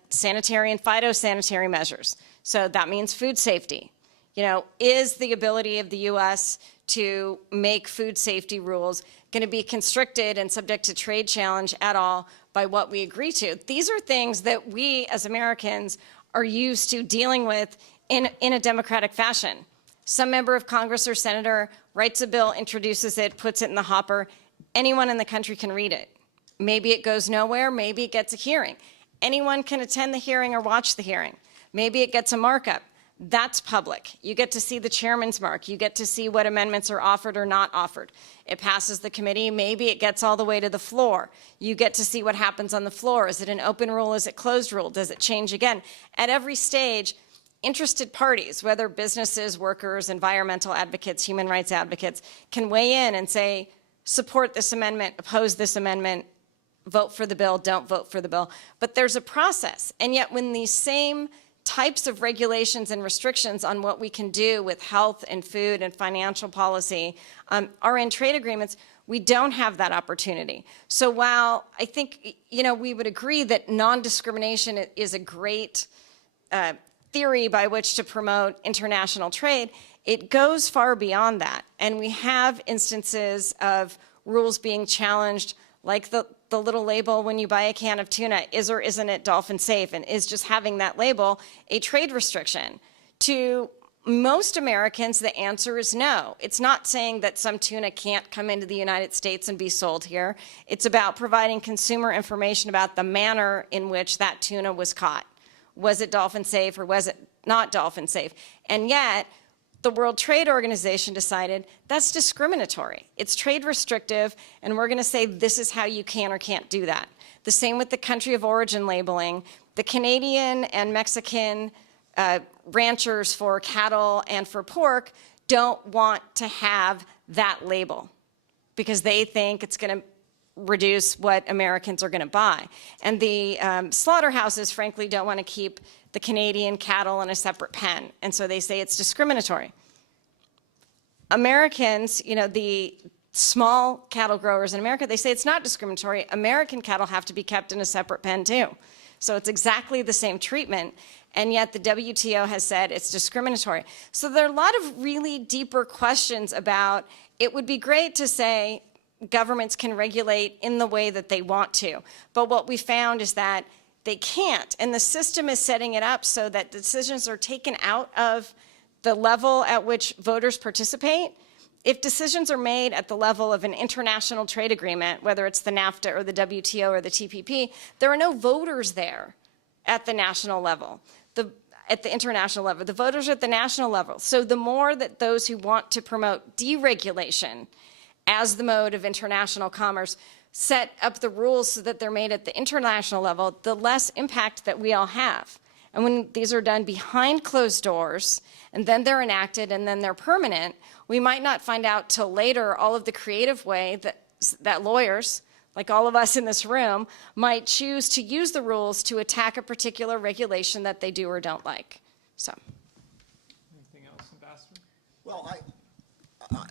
sanitary and phytosanitary measures. So that means food safety. You know, is the ability of the U.S. to make food safety rules going to be constricted and subject to trade challenge at all by what we agree to? These are things that we as Americans are used to dealing with in a democratic fashion. Some member of Congress or senator writes a bill, introduces it, puts it in the hopper. Anyone in the country can read it. Maybe it goes nowhere, maybe it gets a hearing. Anyone can attend the hearing or watch the hearing. Maybe it gets a markup. That's public. You get to see the chairman's mark. You get to see what amendments are offered or not offered. It passes the committee. Maybe it gets all the way to the floor. You get to see what happens on the floor. Is it an open rule? Is it closed rule? Does it change again? At every stage, interested parties, whether businesses, workers, environmental advocates, human rights advocates, can weigh in and say, support this amendment, oppose this amendment, vote for the bill, don't vote for the bill. But there's a process. And yet when these same types of regulations and restrictions on what we can do with health and food and financial policy are in trade agreements, We don't have that opportunity. So while I think, we would agree that non-discrimination is a great theory by which to promote international trade, it goes far beyond that. And we have instances of rules being challenged, like the little label when you buy a can of tuna, is or isn't it dolphin safe? And is just having that label a trade restriction? To most Americans, the answer is no. It's not saying that some tuna can't come into the United States and be sold here. It's about providing consumer information about the manner in which that tuna was caught. Was it dolphin safe or was it not dolphin safe? And yet, the World Trade Organization decided that's discriminatory. It's trade restrictive, and we're going to say this is how you can or can't do that. The same with the country of origin labeling. The Canadian and Mexican ranchers for cattle and for pork don't want to have that label because they think it's going to reduce what Americans are going to buy. And the slaughterhouses, frankly, don't want to keep the Canadian cattle in a separate pen, and so they say it's discriminatory. Americans, the small cattle growers in America, they say it's not discriminatory. American cattle have to be kept in a separate pen too. So it's exactly the same treatment, and yet the WTO has said it's discriminatory. So there are a lot of really deeper questions about, it would be great to say governments can regulate in the way that they want to, but what we found is that they can't, and the system is setting it up so that decisions are taken out of the level at which voters participate. If decisions are made at the level of an international trade agreement, whether it's the NAFTA or the WTO or the TPP, there are no voters there at the national level, at the international level. The voters are at the national level. So the more that those who want to promote deregulation as the mode of international commerce set up the rules so that they're made at the international level, the less impact that we all have. And when these are done behind closed doors, and then they're enacted, and then they're permanent, we might not find out till later all of the creative way that lawyers, like all of us in this room, might choose to use the rules to attack a particular regulation that they do or don't like. So. Anything else, Ambassador? Well,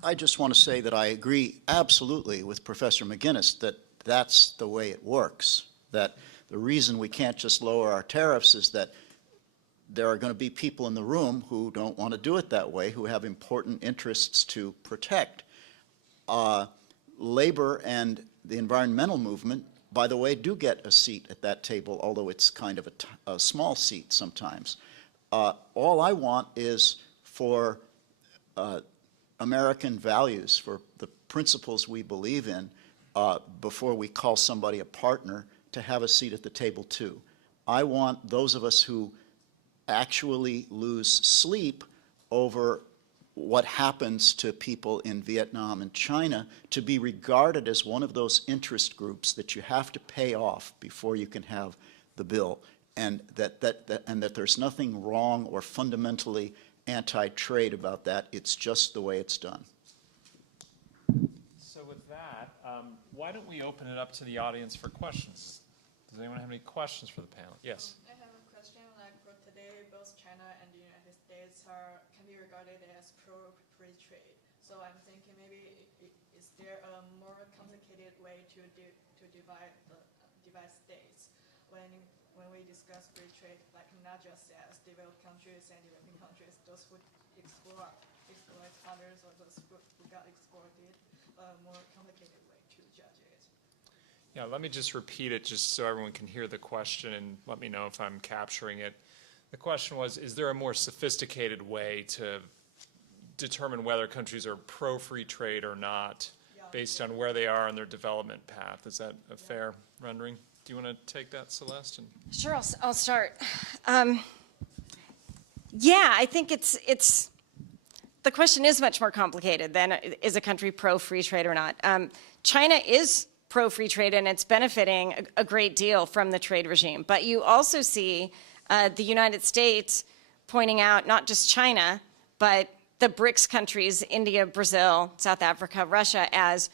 I just want to say that I agree absolutely with Professor McGinnis that that's the way it works, that the reason we can't just lower our tariffs is that there are going to be people in the room who don't want to do it that way, who have important interests to protect. Labor and the environmental movement, by the way, do get a seat at that table, although it's kind of a small seat sometimes. All I want is for American values, for the principles we believe in, before we call somebody a partner, to have a seat at the table too. I want those of us who actually lose sleep over what happens to people in Vietnam and China to be regarded as one of those interest groups that you have to pay off before you can have the bill, and that there's nothing wrong or fundamentally anti-trade about that. It's just the way it's done. So with that, why don't we open it up to the audience for questions? Does anyone have any questions for the panel? Yes. I have a question. Like for today, both China and the United States can be regarded as pro-free trade. So I'm thinking maybe is there a more complicated way to divide states when we discuss free trade, like not just as developed countries and developing countries, those who exploit others or those who got exploited, a more complicated way to judge it. Yeah, let me just repeat it just so everyone can hear the question and let me know if I'm capturing it. The question was, is there a more sophisticated way to determine whether countries are pro-free trade or not based on where they are on their development path? Is that a fair rendering? Do you want to take that, Celeste? Sure, I'll start. Yeah, I think it's the question is much more complicated than is a country pro-free trade or not. China is pro-free trade and it's benefiting a great deal from the trade regime. But you also see the United States pointing out not just China, but the BRICS countries, India, Brazil, South Africa, Russia, as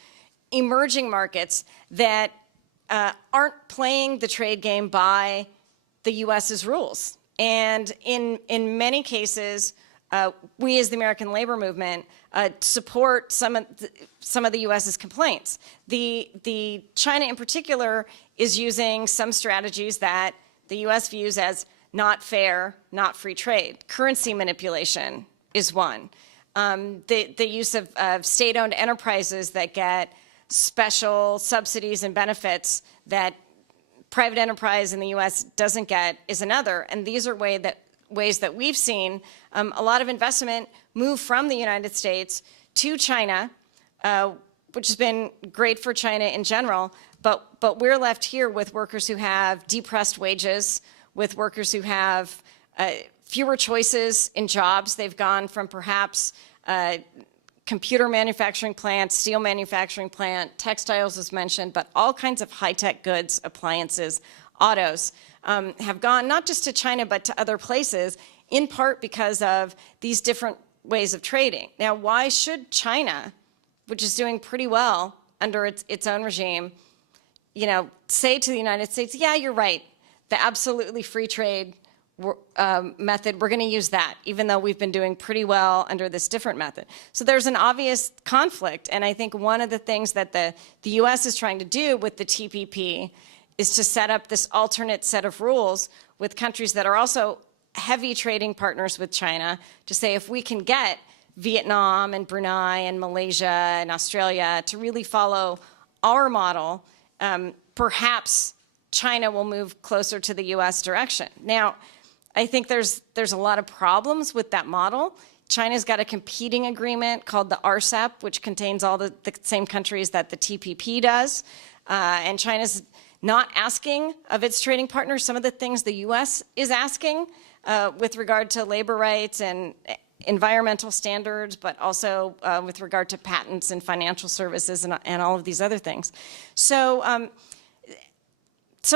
emerging markets that aren't playing the trade game by the U.S.'s rules. And in many cases, we as the American labor movement support some of the U.S.'s complaints. The China in particular is using some strategies that the U.S. views as not fair, not free trade. Currency manipulation is one. The use of state-owned enterprises that get special subsidies and benefits that private enterprise in the U.S. doesn't get is another. And these are ways that we've seen a lot of investment move from the United States to China, which has been great for China in general. But we're left here with workers who have depressed wages, with workers who have fewer choices in jobs. They've gone from perhaps computer manufacturing plant, steel manufacturing plant, textiles was mentioned, but all kinds of high-tech goods, appliances, autos have gone not just to China but to other places, in part because of these different ways of trading. Now, why should China, which is doing pretty well under its own regime, say to the United States, yeah, you're right, the absolutely free trade method, we're going to use that, even though we've been doing pretty well under this different method. So there's an obvious conflict, and I think one of the things that the U.S. is trying to do with the TPP is to set up this alternate set of rules with countries that are also heavy trading partners with China, to say if we can get Vietnam and Brunei and Malaysia and Australia to really follow our model, perhaps China will move closer to the U.S. direction. Now, I think there's a lot of problems with that model. China's got a competing agreement called the RCEP, which contains all the same countries that the TPP does. And China's not asking of its trading partners some of the things the U.S. is asking with regard to labor rights and environmental standards, but also with regard to patents and financial services and all of these other things. So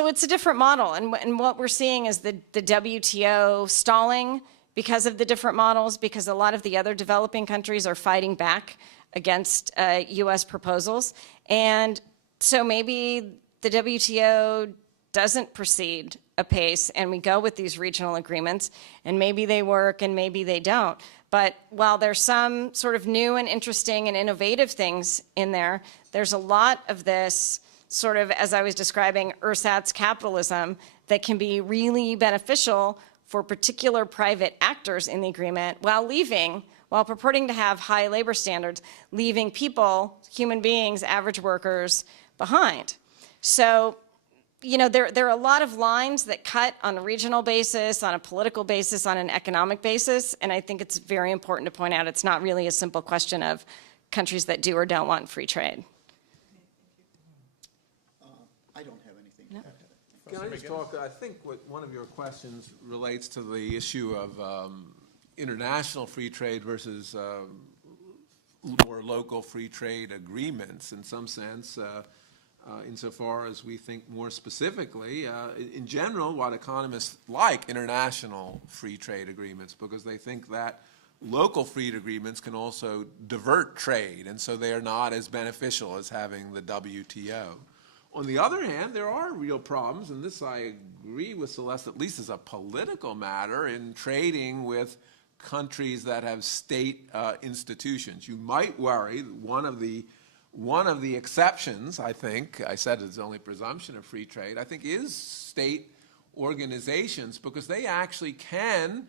it's a different model, and what we're seeing is the WTO stalling because of the different models, because a lot of the other developing countries are fighting back against U.S. proposals. And so maybe the WTO doesn't proceed apace, and we go with these regional agreements, and maybe they work and maybe they don't. But while there's some sort of new and interesting and innovative things in there, there's a lot of this sort of, as I was describing, ersatz capitalism that can be really beneficial for particular private actors in the agreement while purporting to have high labor standards, leaving people, human beings, average workers behind. So, there are a lot of lines that cut on a regional basis, on a political basis, on an economic basis, and I think it's very important to point out it's not really a simple question of countries that do or don't want free trade. I don't have anything. No. Can I just talk? I think one of your questions relates to the issue of international free trade versus more local free trade agreements in some sense, insofar as we think more specifically. In general, what economists like international free trade agreements because they think that local free trade agreements can also divert trade, and so they are not as beneficial as having the WTO. On the other hand, there are real problems, and this I agree with Celeste, at least as a political matter, in trading with countries that have state institutions. You might worry that one of the exceptions, I think, I said it's the only presumption of free trade, I think is state organizations, because they actually can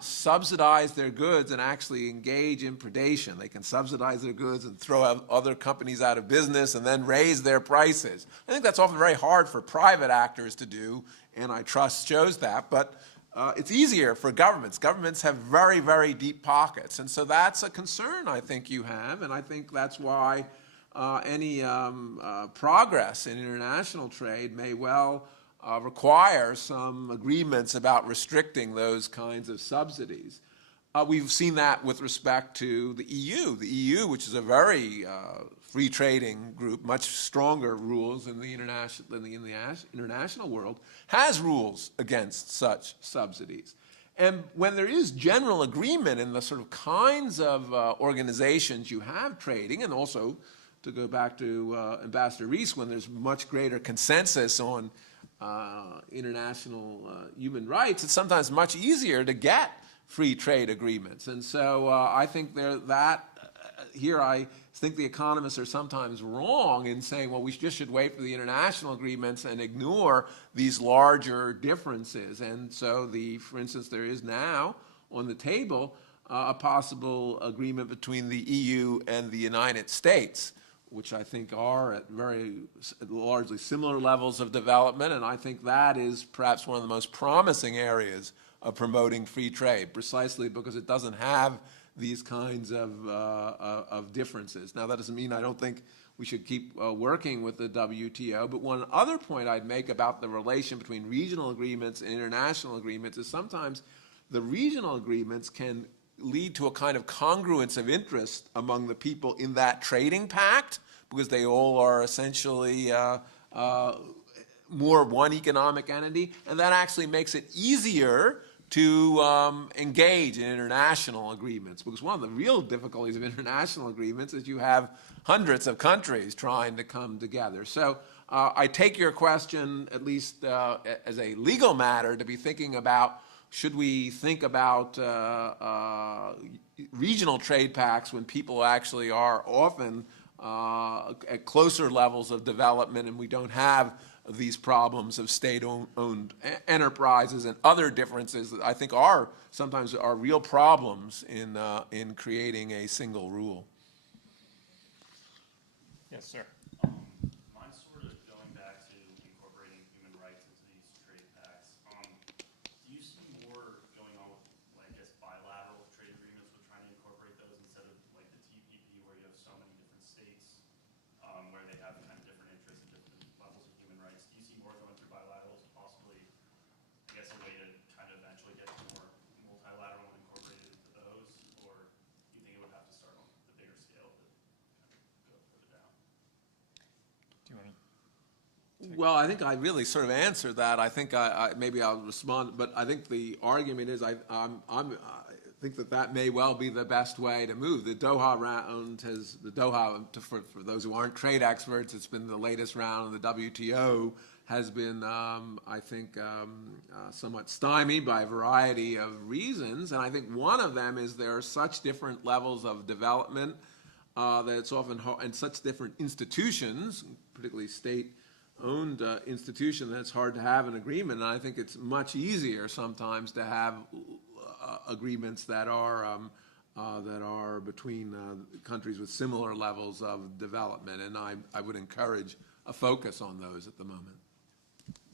subsidize their goods and actually engage in predation. They can subsidize their goods and throw other companies out of business and then raise their prices. I think that's often very hard for private actors to do, antitrust shows that, but it's easier for governments. Governments have very, very deep pockets, and so that's a concern I think you have, and I think that's why any progress in international trade may well require some agreements about restricting those kinds of subsidies. We've seen that with respect to the EU. The EU, which is a very free trading group, much stronger rules than the international world, has rules against such subsidies. And when there is general agreement in the sort of kinds of organizations you have trading, and also to go back to Ambassador Rees, when there's much greater consensus on international human rights, it's sometimes much easier to get free trade agreements. And so I think here I think the economists are sometimes wrong in saying, well, we just should wait for the international agreements and ignore these larger differences. And so for instance, there is now on the table a possible agreement between the EU and the United States, which I think are at largely similar levels of development, and I think that is perhaps one of the most promising areas of promoting free trade, precisely because it doesn't have these kinds of differences. Now, that doesn't mean I don't think we should keep working with the WTO, but one other point I'd make about the relation between regional agreements and international agreements is sometimes the regional agreements can lead to a kind of congruence of interest among the people in that trading pact, because they all are essentially more one economic entity, and that actually makes it easier to engage in international agreements, because one of the real difficulties of international agreements is you have hundreds of countries trying to come together. So I take your question, at least as a legal matter, to be thinking about, should we think about regional trade pacts when people actually are often at closer levels of development and we don't have these problems of state-owned enterprises and other differences that I think sometimes are real problems in creating a single rule. Yes, sir. Mine's sort of going back to incorporating human rights into these trade pacts. Do you see more going on with, I guess, bilateral trade agreements with trying to incorporate those instead of like the TPP, where you have so many different states where they have kind of different interests and different levels of human rights? Do you see more going through bilaterals, possibly, I guess, a way to kind of eventually get more multilateral and incorporated into those, or do you think it would have to start on the bigger scale to kind of go further down? Do you want to? Well, I think I really sort of answered that. I think maybe I'll respond, but I think the argument is I think that may well be the best way to move. The Doha round for those who aren't trade experts, it's been the latest round of the WTO, has been, I think, somewhat stymied by a variety of reasons. And I think one of them is there are such different levels of development that it's often hard, and such different institutions, particularly state-owned institution, that it's hard to have an agreement. And I think it's much easier sometimes to have agreements that are between countries with similar levels of development, and I would encourage a focus on those at the moment.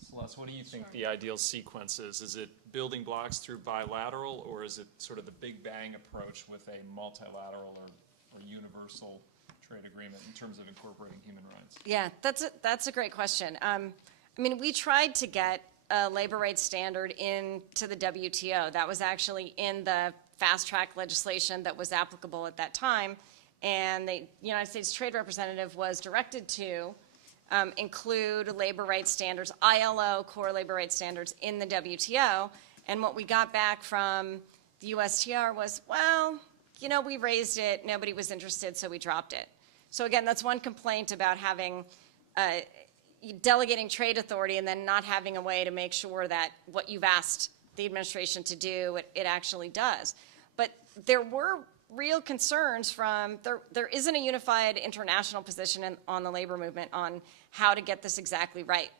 Celeste, what do you think the ideal sequence is? Is it building blocks through bilateral, or is it sort of the Big Bang approach with a multilateral or universal trade agreement in terms of incorporating human rights? Yeah, that's a great question. I mean, we tried to get a labor rights standard into the WTO. That was actually in the fast-track legislation that was applicable at that time, and the United States Trade Representative was directed to include labor rights standards, ILO core labor rights standards, in the WTO. And what we got back from the USTR was, well, we raised it, nobody was interested, so we dropped it. So again, that's one complaint about having delegating trade authority and then not having a way to make sure that what you've asked the administration to do, it actually does. But there were real concerns from, there isn't a unified international position on the labor movement on how to get this exactly right.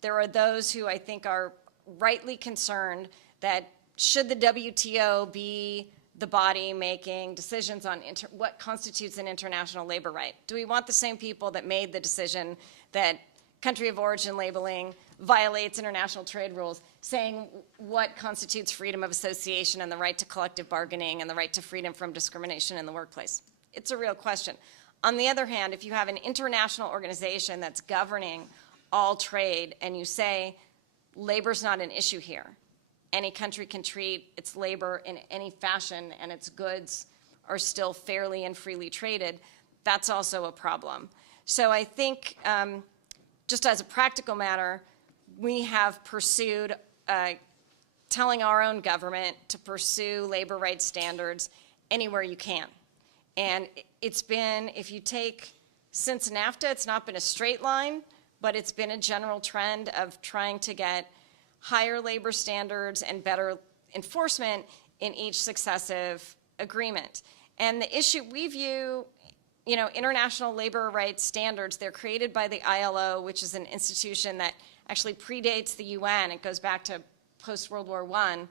There are those who I think are rightly concerned that should the WTO be the body making decisions on what constitutes an international labor right? Do we want the same people that made the decision that country of origin labeling violates international trade rules, saying what constitutes freedom of association and the right to collective bargaining and the right to freedom from discrimination in the workplace? It's a real question. On the other hand, if you have an international organization that's governing all trade and you say labor's not an issue here, any country can treat its labor in any fashion and its goods are still fairly and freely traded, that's also a problem. So I think just as a practical matter, we have pursued telling our own government to pursue labor rights standards anywhere you can. And it's been, if you take since NAFTA, it's not been a straight line, but it's been a general trend of trying to get higher labor standards and better enforcement in each successive agreement. And the issue we view, you know, international labor rights standards, they're created by the ILO, which is an institution that actually predates the UN. It goes back to post-World War I.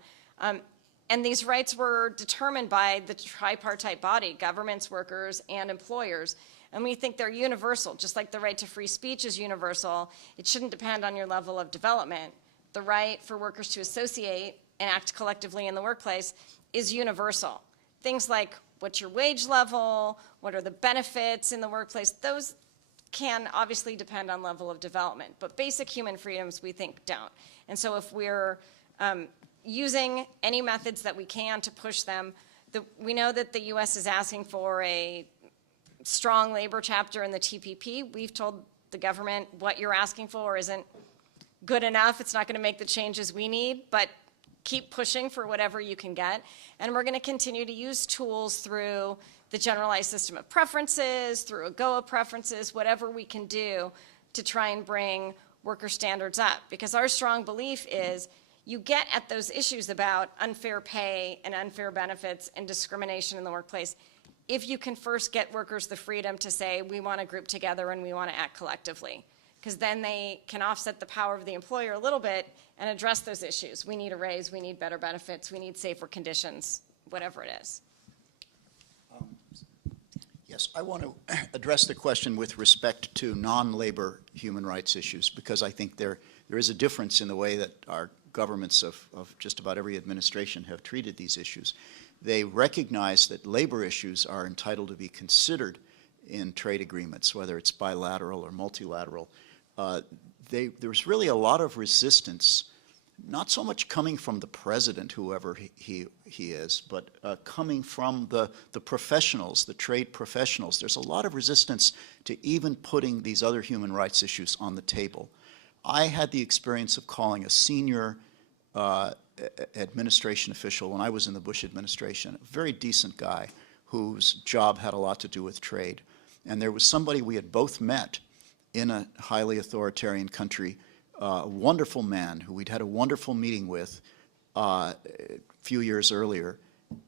And these rights were determined by the tripartite body, governments, workers, and employers. And we think they're universal. Just like the right to free speech is universal, it shouldn't depend on your level of development. The right for workers to associate and act collectively in the workplace is universal. Things like what's your wage level, what are the benefits in the workplace, those can obviously depend on level of development. But basic human freedoms, we think, don't. And so if we're using any methods that we can to push them, we know that the U.S. is asking for a strong labor chapter in the TPP. We've told the government what you're asking for isn't good enough. It's not going to make the changes we need, but keep pushing for whatever you can get. And we're going to continue to use tools through the generalized system of preferences, through AGOA preferences, whatever we can do to try and bring worker standards up. Because our strong belief is you get at those issues about unfair pay and unfair benefits and discrimination in the workplace if you can first get workers the freedom to say, we want to group together and we want to act collectively. Because then they can offset the power of the employer a little bit and address those issues. We need a raise, we need better benefits, we need safer conditions, whatever it is. Yes, I want to address the question with respect to non-labor human rights issues, because I think there is a difference in the way that our governments of just about every administration have treated these issues. They recognize that labor issues are entitled to be considered in trade agreements, whether it's bilateral or multilateral. There's really a lot of resistance, not so much coming from the president, whoever he is, but coming from the professionals, the trade professionals. There's a lot of resistance to even putting these other human rights issues on the table. I had the experience of calling a senior administration official when I was in the Bush administration, a very decent guy whose job had a lot to do with trade. And there was somebody we had both met in a highly authoritarian country, a wonderful man who we'd had a wonderful meeting with a few years earlier,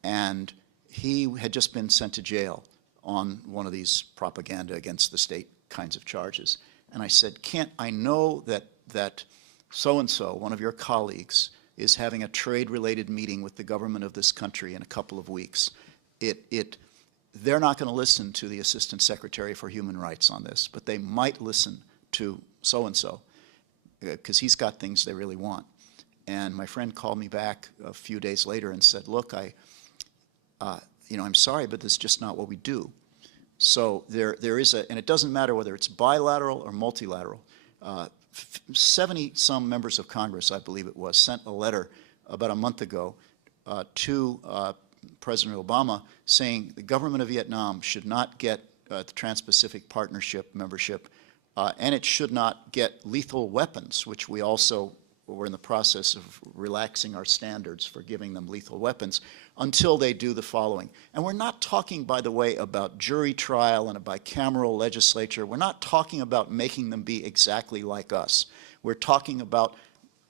and he had just been sent to jail on one of these propaganda against the state kinds of charges. And I said, I know that so-and-so, one of your colleagues, is having a trade-related meeting with the government of this country in a couple of weeks. They're not going to listen to the Assistant Secretary for Human Rights on this, but they might listen to so-and-so because he's got things they really want. And my friend called me back a few days later and said, look, I'm sorry, but this is just not what we do. So there is and it doesn't matter whether it's bilateral or multilateral. 70-some members of Congress, I believe it was, sent a letter about a month ago to President Obama saying the government of Vietnam should not get the Trans-Pacific Partnership membership, and it should not get lethal weapons, which we also were in the process of relaxing our standards for giving them lethal weapons, until they do the following. And we're not talking, by the way, about jury trial and a bicameral legislature. We're not talking about making them be exactly like us. We're talking about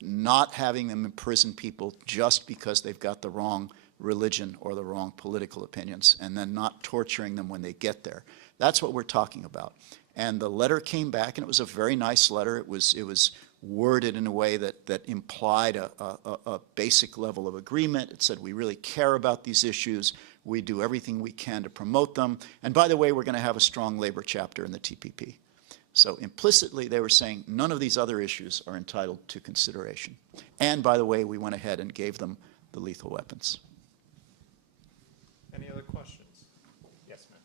not having them imprison people just because they've got the wrong religion or the wrong political opinions, and then not torturing them when they get there. That's what we're talking about. And the letter came back, and it was a very nice letter. It was worded in a way that implied a basic level of agreement. It said, we really care about these issues. We do everything we can to promote them. And by the way, we're going to have a strong labor chapter in the TPP. So implicitly, they were saying none of these other issues are entitled to consideration. And by the way, we went ahead and gave them the lethal weapons. Any other questions? Yes, ma'am.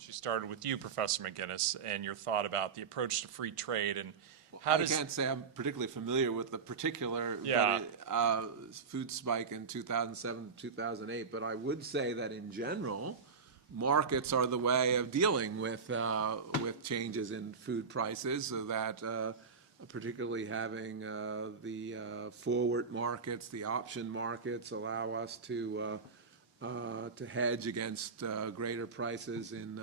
She started with you, Professor McGinnis, and your thought about the approach to free trade and how I does... can't say I'm particularly familiar with the particular food spike in 2007 to 2008, but I would say that in general, markets are the way of dealing with changes in food prices, so that particularly having the forward markets, the option markets allow us to hedge against greater prices in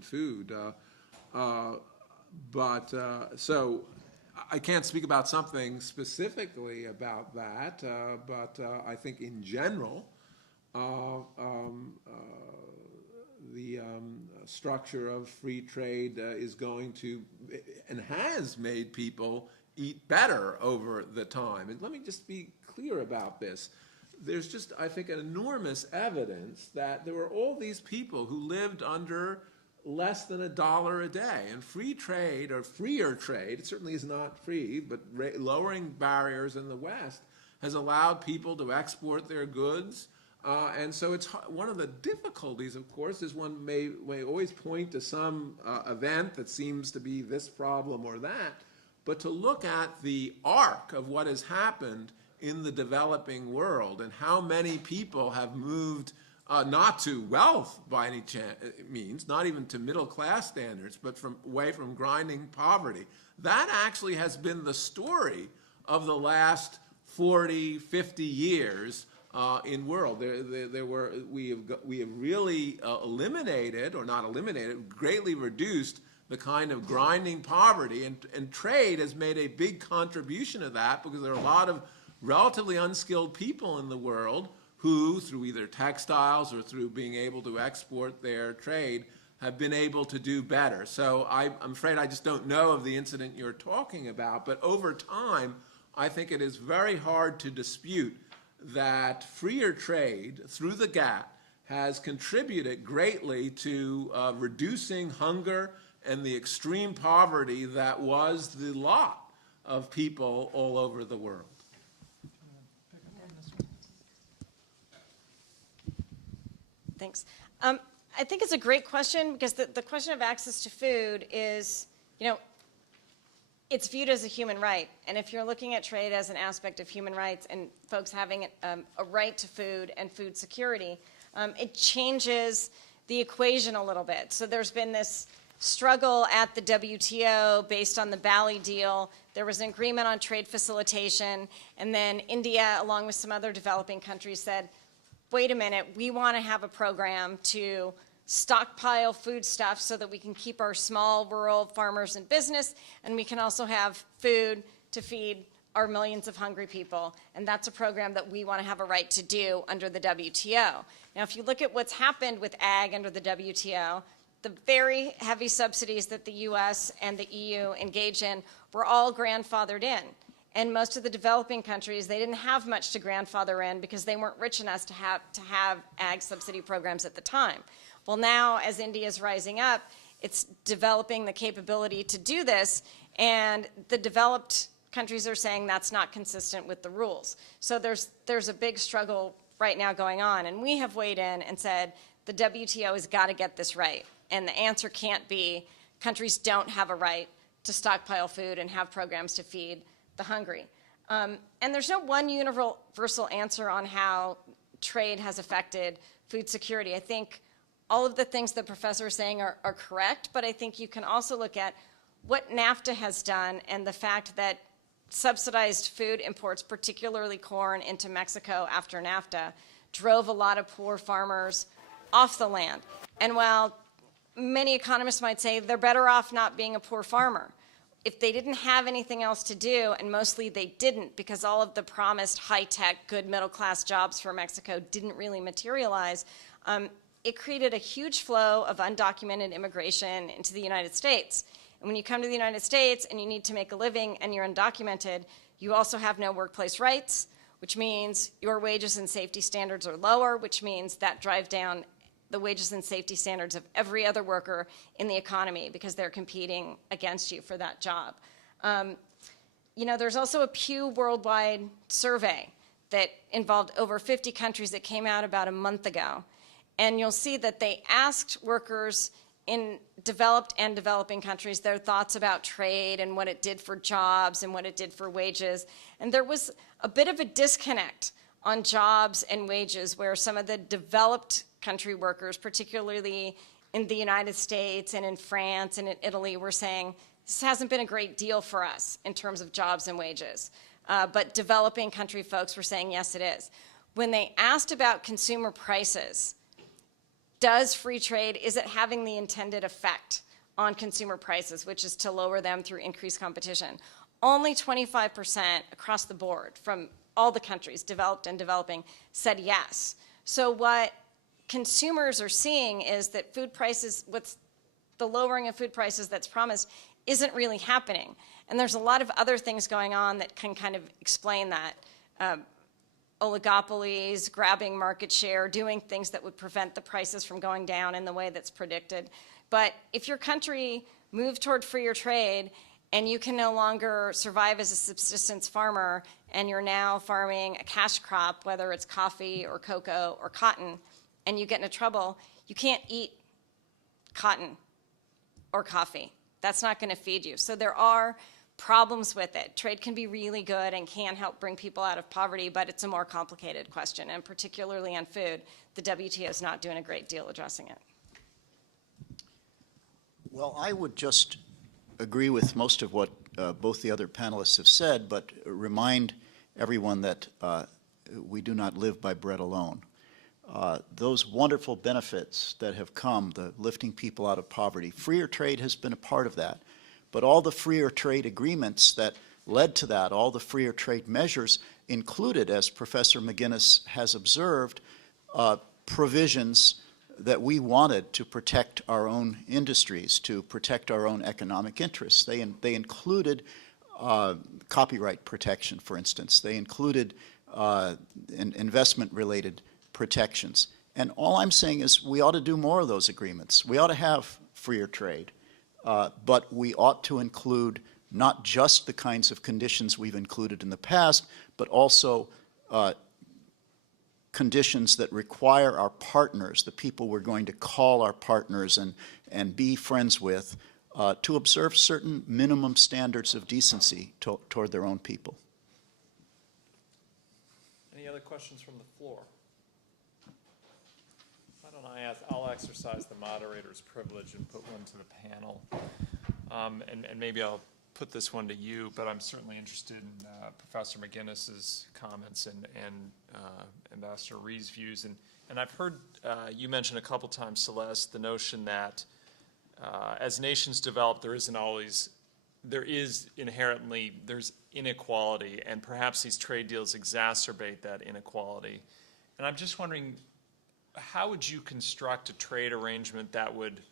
food. So I can't speak about something specifically about that, but I think in general, the structure of free trade is going to and has made people eat better over the time. And let me just be clear about this. There's just, I think, an enormous evidence that there were all these people who lived under less than $1 a day. And free trade, or freer trade, it certainly is not free, but lowering barriers in the West has allowed people to export their goods. And so it's one of the difficulties, of course, is one may always point to some event that seems to be this problem or that, but to look at the arc of what has happened in the developing world and how many people have moved not to wealth by any means, not even to middle class standards, but away from grinding poverty. That actually has been the story of the last 40, 50 years in world. We have really eliminated, or not eliminated, greatly reduced the kind of grinding poverty, and trade has made a big contribution to that, because there are a lot of relatively unskilled people in the world who, through either textiles or through being able to export their trade, have been able to do better. So I'm afraid I just don't know of the incident you're talking about, but over time, I think it is very hard to dispute that freer trade through the GATT has contributed greatly to reducing hunger and the extreme poverty that was the lot of people all over the world. Thanks. I think it's a great question, because the question of access to food is, it's viewed as a human right. And if you're looking at trade as an aspect of human rights and folks having a right to food and food security, it changes the equation a little bit. So there's been this struggle at the WTO based on the Bali deal. There was an agreement on trade facilitation, and then India, along with some other developing countries, said, wait a minute, we want to have a program to stockpile foodstuffs so that we can keep our small rural farmers in business, and we can also have food to feed our millions of hungry people. And that's a program that we want to have a right to do under the WTO. Now, if you look at what's happened with ag under the WTO, the very heavy subsidies that the US and the EU engage in were all grandfathered in. And most of the developing countries, they didn't have much to grandfather in because they weren't rich enough to have ag subsidy programs at the time. Well, now, as India is rising up, it's developing the capability to do this, and the developed countries are saying that's not consistent with the rules. So there's a big struggle right now going on, and we have weighed in and said the WTO has got to get this right, and the answer can't be countries don't have a right to stockpile food and have programs to feed the hungry. And there's no one universal answer on how trade has affected food security. I think all of the things the professor is saying are correct, but I think you can also look at what NAFTA has done and the fact that subsidized food imports, particularly corn, into Mexico after NAFTA, drove a lot of poor farmers off the land. And while many economists might say they're better off not being a poor farmer, if they didn't have anything else to do, and mostly they didn't because all of the promised high-tech, good middle-class jobs for Mexico didn't really materialize, it created a huge flow of undocumented immigration into the United States. And when you come to the United States and you need to make a living and you're undocumented, you also have no workplace rights, which means your wages and safety standards are lower, which means that drives down the wages and safety standards of every other worker in the economy because they're competing against you for that job. There's also a Pew Worldwide survey that involved over 50 countries that came out about a month ago. And you'll see that they asked workers in developed and developing countries their thoughts about trade and what it did for jobs and what it did for wages. And there was a bit of a disconnect on jobs and wages where some of the developed country workers, particularly in the United States and in France and in Italy, were saying, this hasn't been a great deal for us in terms of jobs and wages. But developing country folks were saying, yes, it is. When they asked about consumer prices, does free trade, is it having the intended effect on consumer prices, which is to lower them through increased competition? only 25% across the board from all the countries, developed and developing, said yes. So what consumers are seeing is that food prices, what's the lowering of food prices that's promised, isn't really happening. And there's a lot of other things going on that can kind of explain that. Oligopolies, grabbing market share, doing things that would prevent the prices from going down in the way that's predicted. But if your country moved toward freer trade and you can no longer survive as a subsistence farmer and you're now farming a cash crop, whether it's coffee or cocoa or cotton, and you get into trouble, you can't eat cotton or coffee. That's not going to feed you. So there are problems with it. Trade can be really good and can help bring people out of poverty, but it's a more complicated question, and particularly on food, the WTO is not doing a great deal addressing it. Well, I would just agree with most of what both the other panelists have said, but remind everyone that we do not live by bread alone. Those wonderful benefits that have come, the lifting people out of poverty, freer trade has been a part of that. But all the freer trade agreements that led to that, all the freer trade measures included, as Professor McGinnis has observed, provisions that we wanted to protect our own industries, to protect our own economic interests. They included copyright protection, for instance. They included investment-related protections. And all I'm saying is we ought to do more of those agreements. We ought to have freer trade. But we ought to include not just the kinds of conditions we've included in the past, but also conditions that require our partners, the people we're going to call our partners and be friends with, to observe certain minimum standards of decency toward their own people. Any other questions from the floor? I'll exercise the moderator's privilege and put one to the panel. And maybe I'll put this one to you, but I'm certainly interested in Professor McGinnis's comments and Ambassador Rees' views. And I've heard you mention a couple times, Celeste, the notion that as nations develop, there's inequality, and perhaps these trade deals exacerbate that inequality. And I'm just wondering, how would you construct a trade arrangement that would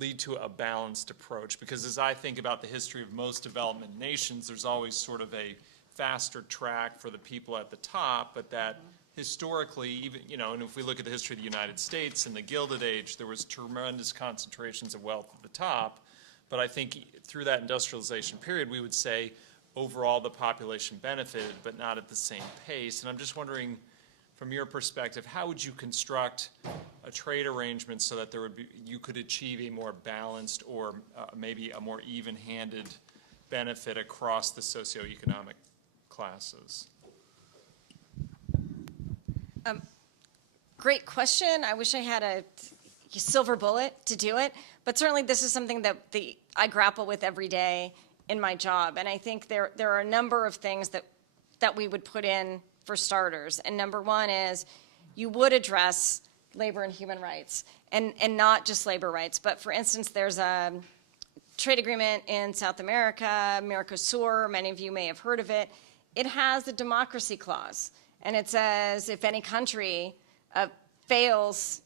lead to a balanced approach? Because as I think about the history of most development nations, there's always sort of a faster track for the people at the top, but that historically, even, and if we look at the history of the United States in the Gilded Age, there was tremendous concentrations of wealth at the top. But I think through that industrialization period, we would say overall the population benefited, but not at the same pace. And I'm just wondering, from your perspective, how would you construct a trade arrangement so that you could achieve a more balanced or maybe a more even-handed benefit across the socioeconomic classes? Great question. I wish I had a silver bullet to do it, but certainly this is something that I grapple with every day in my job, and I think there are a number of things that we would put in for starters. And number one is you would address labor and human rights, and not just labor rights. But for instance, there's a trade agreement in South America, Mercosur, many of you may have heard of it. It has a democracy clause, and it says if any country fails,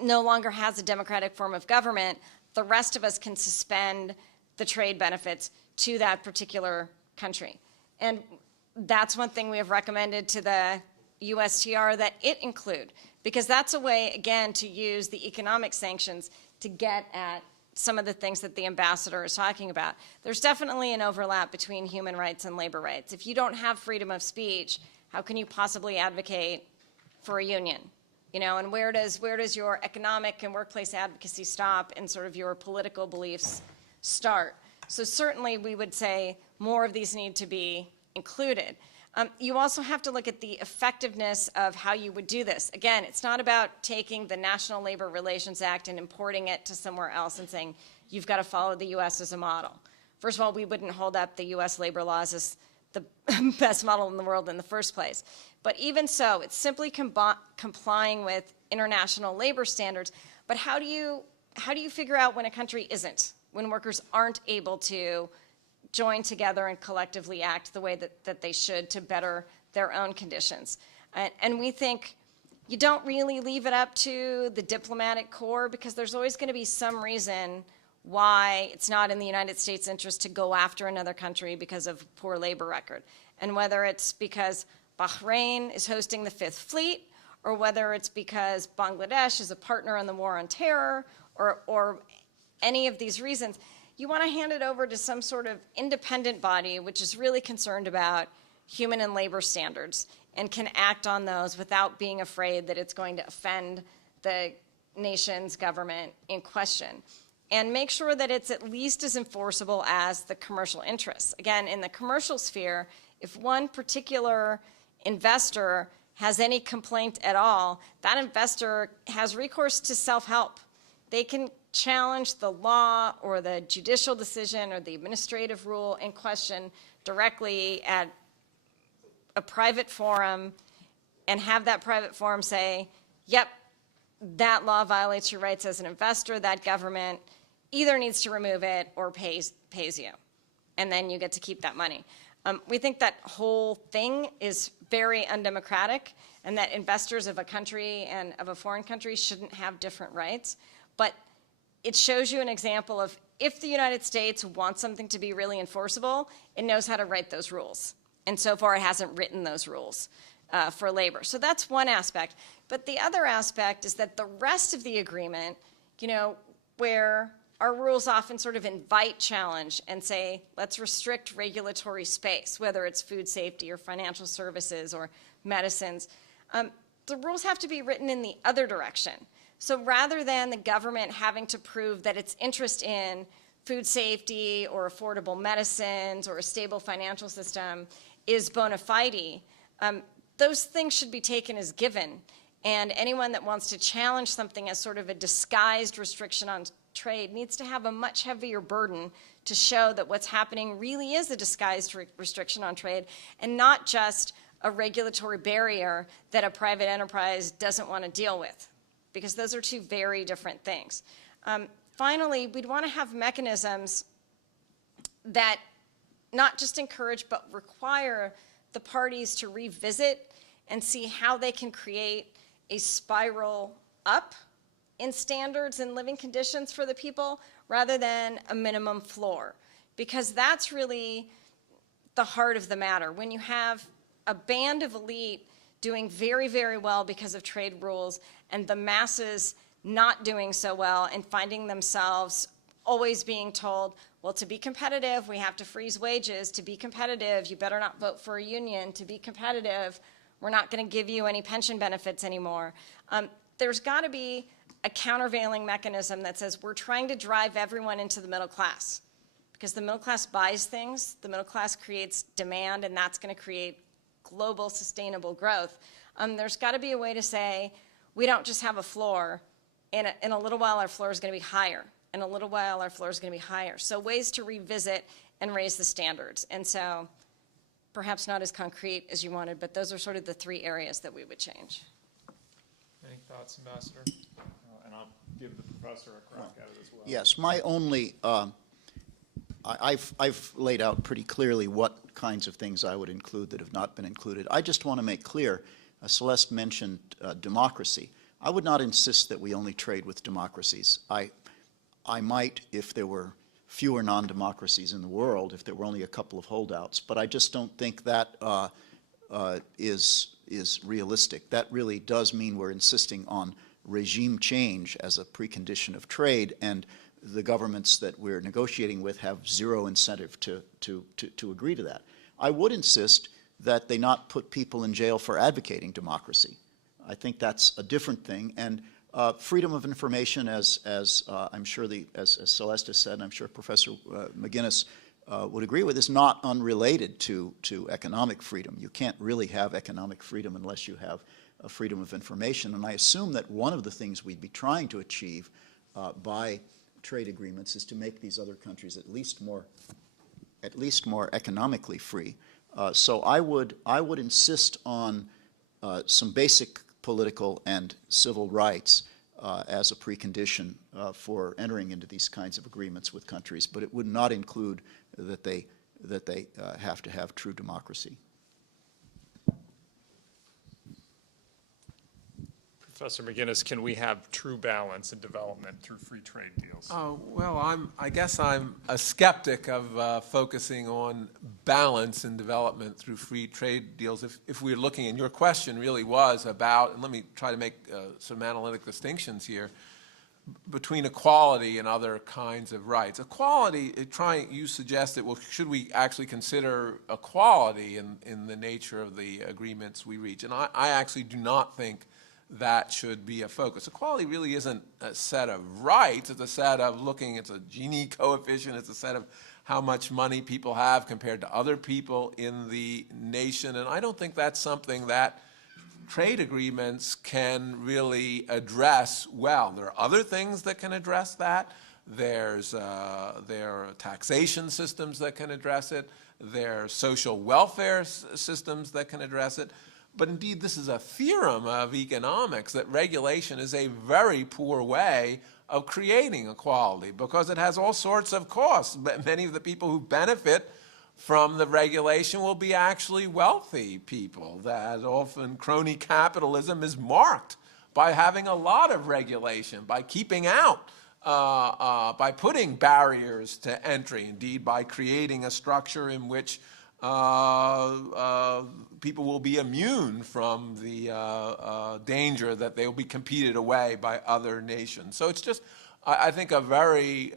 no longer has a democratic form of government, the rest of us can suspend the trade benefits to that particular country. And that's one thing we have recommended to the USTR that it include, because that's a way, again, to use the economic sanctions to get at some of the things that the ambassador is talking about. There's definitely an overlap between human rights and labor rights. If you don't have freedom of speech, how can you possibly advocate for a union? And where does your economic and workplace advocacy stop and sort of your political beliefs start? So certainly we would say more of these need to be included. You also have to look at the effectiveness of how you would do this. Again, it's not about taking the National Labor Relations Act and importing it to somewhere else and saying, you've got to follow the U.S. as a model. First of all, we wouldn't hold up the U.S. labor laws as the best model in the world in the first place. But even so, it's simply complying with international labor standards. But how do you figure out when a country isn't, when workers aren't able to join together and collectively act the way that they should to better their own conditions. And we think you don't really leave it up to the diplomatic corps, because there's always going to be some reason why it's not in the United States' interest to go after another country because of poor labor record. And whether it's because Bahrain is hosting the Fifth Fleet, or whether it's because Bangladesh is a partner in the war on terror, or any of these reasons, you want to hand it over to some sort of independent body which is really concerned about human and labor standards and can act on those without being afraid that it's going to offend the nation's government in question. And make sure that it's at least as enforceable as the commercial interests. Again, in the commercial sphere, if one particular investor has any complaint at all, that investor has recourse to self-help. They can challenge the law or the judicial decision or the administrative rule in question directly at a private forum, and have that private forum say, yep, that law violates your rights as an investor. That government either needs to remove it or pays you. And then you get to keep that money. We think that whole thing is very undemocratic, and that investors of a country and of a foreign country shouldn't have different rights. But it shows you an example of, if the United States wants something to be really enforceable, it knows how to write those rules. And so far, it hasn't written those rules for labor. So that's one aspect. But the other aspect is that the rest of the agreement, where our rules often sort of invite challenge and say, let's restrict regulatory space, whether it's food safety or financial services or medicines, the rules have to be written in the other direction. So rather than the government having to prove that its interest in food safety or affordable medicines or a stable financial system is bona fide, those things should be taken as given. And anyone that wants to challenge something as sort of a disguised restriction on trade needs to have a much heavier burden to show that what's happening really is a disguised restriction on trade, and not just a regulatory barrier that a private enterprise doesn't want to deal with, because those are two very different things. Finally, we'd want to have mechanisms that not just encourage but require the parties to revisit and see how they can create a spiral up in standards and living conditions for the people rather than a minimum floor, because that's really the heart of the matter. When you have a band of elite doing very, very well because of trade rules and the masses not doing so well and finding themselves always being told, well, to be competitive, we have to freeze wages. To be competitive, you better not vote for a union. To be competitive, we're not going to give you any pension benefits anymore. There's got to be a countervailing mechanism that says we're trying to drive everyone into the middle class, because the middle class buys things, the middle class creates demand, and that's going to create global sustainable growth. There's got to be a way to say we don't just have a floor. In a little while, our floor is going to be higher. In a little while, our floor is going to be higher. So ways to revisit and raise the standards. And so perhaps not as concrete as you wanted, but those are sort of the three areas that we would change. Any thoughts, Ambassador? And I'll give the professor a crack at it as well. Yes, my only, I've laid out pretty clearly what kinds of things I would include that have not been included. I just want to make clear, Celeste mentioned democracy. I would not insist that we only trade with democracies. I might, if there were fewer non-democracies in the world, if there were only a couple of holdouts, but I just don't think that is realistic. That really does mean we're insisting on regime change as a precondition of trade, and the governments that we're negotiating with have zero incentive to agree to that. I would insist that they not put people in jail for advocating democracy. I think that's a different thing, and freedom of information, as I'm sure as Celeste has said, and I'm sure Professor McGinnis would agree with, is not unrelated to economic freedom. You can't really have economic freedom unless you have a freedom of information, and I assume that one of the things we'd be trying to achieve by trade agreements is to make these other countries at least more economically free. So I would insist on some basic political and civil rights as a precondition for entering into these kinds of agreements with countries, but it would not include that they that they have to have true democracy. Professor McGinnis, can we have true balance in development through free trade deals? Oh, well, I guess I'm a skeptic of focusing on balance in development through free trade deals. If we're looking, and your question really was about, and let me try to make some analytic distinctions here, between equality and other kinds of rights. Equality, you suggested, well, should we actually consider equality in the nature of the agreements we reach? And I actually do not think that should be a focus. Equality really isn't a set of rights. It's a set of it's a Gini coefficient. It's a set of how much money people have compared to other people in the nation. And I don't think that's something that trade agreements can really address well. There are other things that can address that. There are taxation systems that can address it. There are social welfare systems that can address it. But indeed, this is a theorem of economics that regulation is a very poor way of creating equality because it has all sorts of costs. Many of the people who benefit from the regulation will be actually wealthy people. That often crony capitalism is marked by having a lot of regulation, by keeping out, by putting barriers to entry, indeed by creating a structure in which people will be immune from the danger that they will be competed away by other nations. So it's just, I think, a very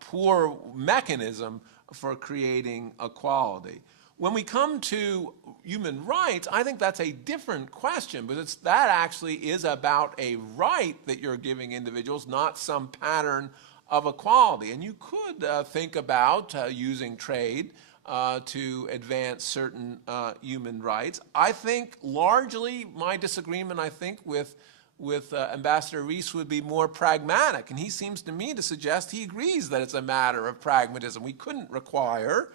poor mechanism for creating equality. When we come to human rights, I think that's a different question, but that actually is about a right that you're giving individuals, not some pattern of equality. And you could think about using trade to advance certain human rights. I think largely my disagreement, with Ambassador Rees would be more pragmatic. And he seems to me to suggest he agrees that it's a matter of pragmatism. We couldn't require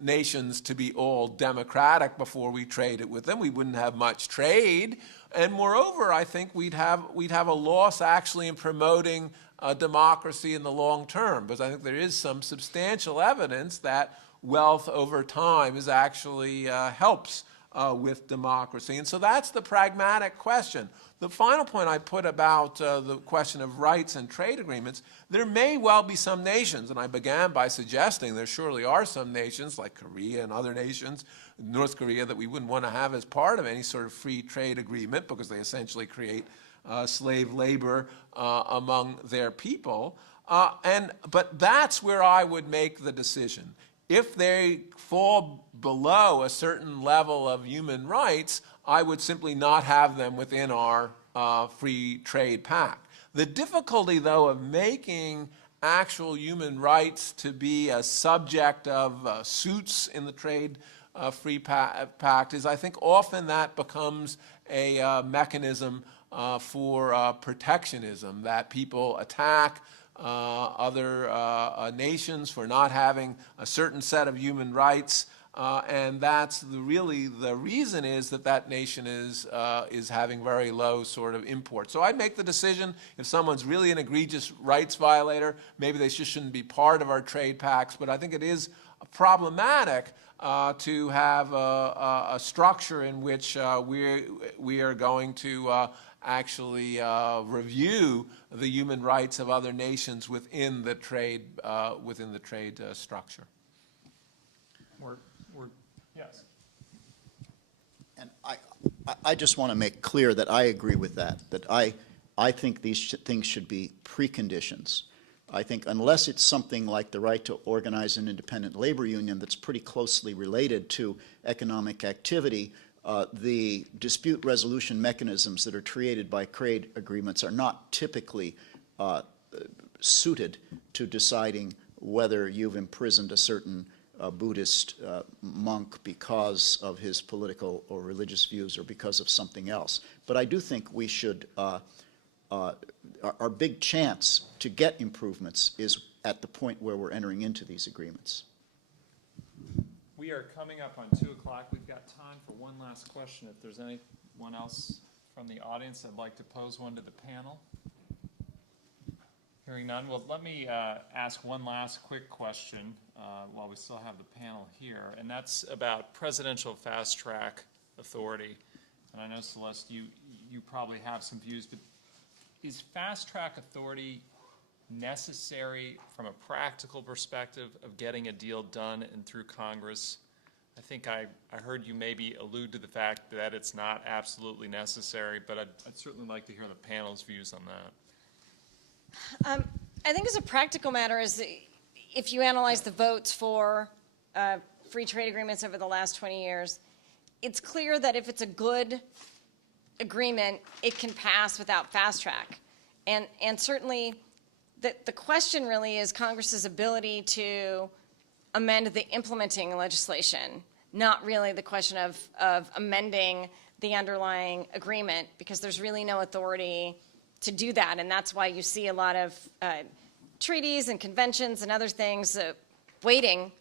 nations to be all democratic before we traded with them. We wouldn't have much trade. And moreover, I think we'd have a loss actually in promoting democracy in the long term, because I think there is some substantial evidence that wealth over time is actually helps with democracy. And so that's the pragmatic question. The final point I put about the question of rights and trade agreements, there may well be some nations, and I began by suggesting there surely are some nations like Korea and other nations, North Korea, that we wouldn't want to have as part of any sort of free trade agreement because they essentially create slave labor among their people. But that's where I would make the decision. If they fall below a certain level of human rights, I would simply not have them within our free trade pact. The difficulty, though, of making actual human rights to be a subject of suits in the trade free pact is I think often that becomes a mechanism for protectionism, that people attack other nations for not having a certain set of human rights, and that's really the reason is that nation is having very low sort of import. So I'd make the decision if someone's really an egregious rights violator, maybe they just shouldn't be part of our trade pacts. But I think it is problematic to have a structure in which we are going to actually review the human rights of other nations within the trade structure. Yes. And I just want to make clear that I agree with that I think these things should be preconditions. I think unless it's something like the right to organize an independent labor union that's pretty closely related to economic activity, the dispute resolution mechanisms that are created by trade agreements are not typically suited to deciding whether you've imprisoned a certain Buddhist monk because of his political or religious views or because of something else. But I do think we should, our big chance to get improvements is at the point where we're entering into these agreements. We are coming up on 2 o'clock. We've got time for one last question. If there's anyone else from the audience that'd like to pose one to the panel. Hearing none, well, let me ask one last quick question while we still have the panel here, and that's about presidential fast-track authority. And I know, Celeste, you probably have some views, but is fast-track authority necessary from a practical perspective of getting a deal done and through Congress? I think I heard you maybe allude to the fact that it's not absolutely necessary, but I'd certainly like to hear the panel's views on that. I think as a practical matter, if you analyze the votes for free trade agreements over the last 20 years, it's clear that if it's a good agreement, it can pass without fast track. And certainly the question really is Congress's ability to amend the implementing legislation, not really the question of amending the underlying agreement, because there's really no authority to do that. And that's why you see a lot of treaties and conventions and other things waiting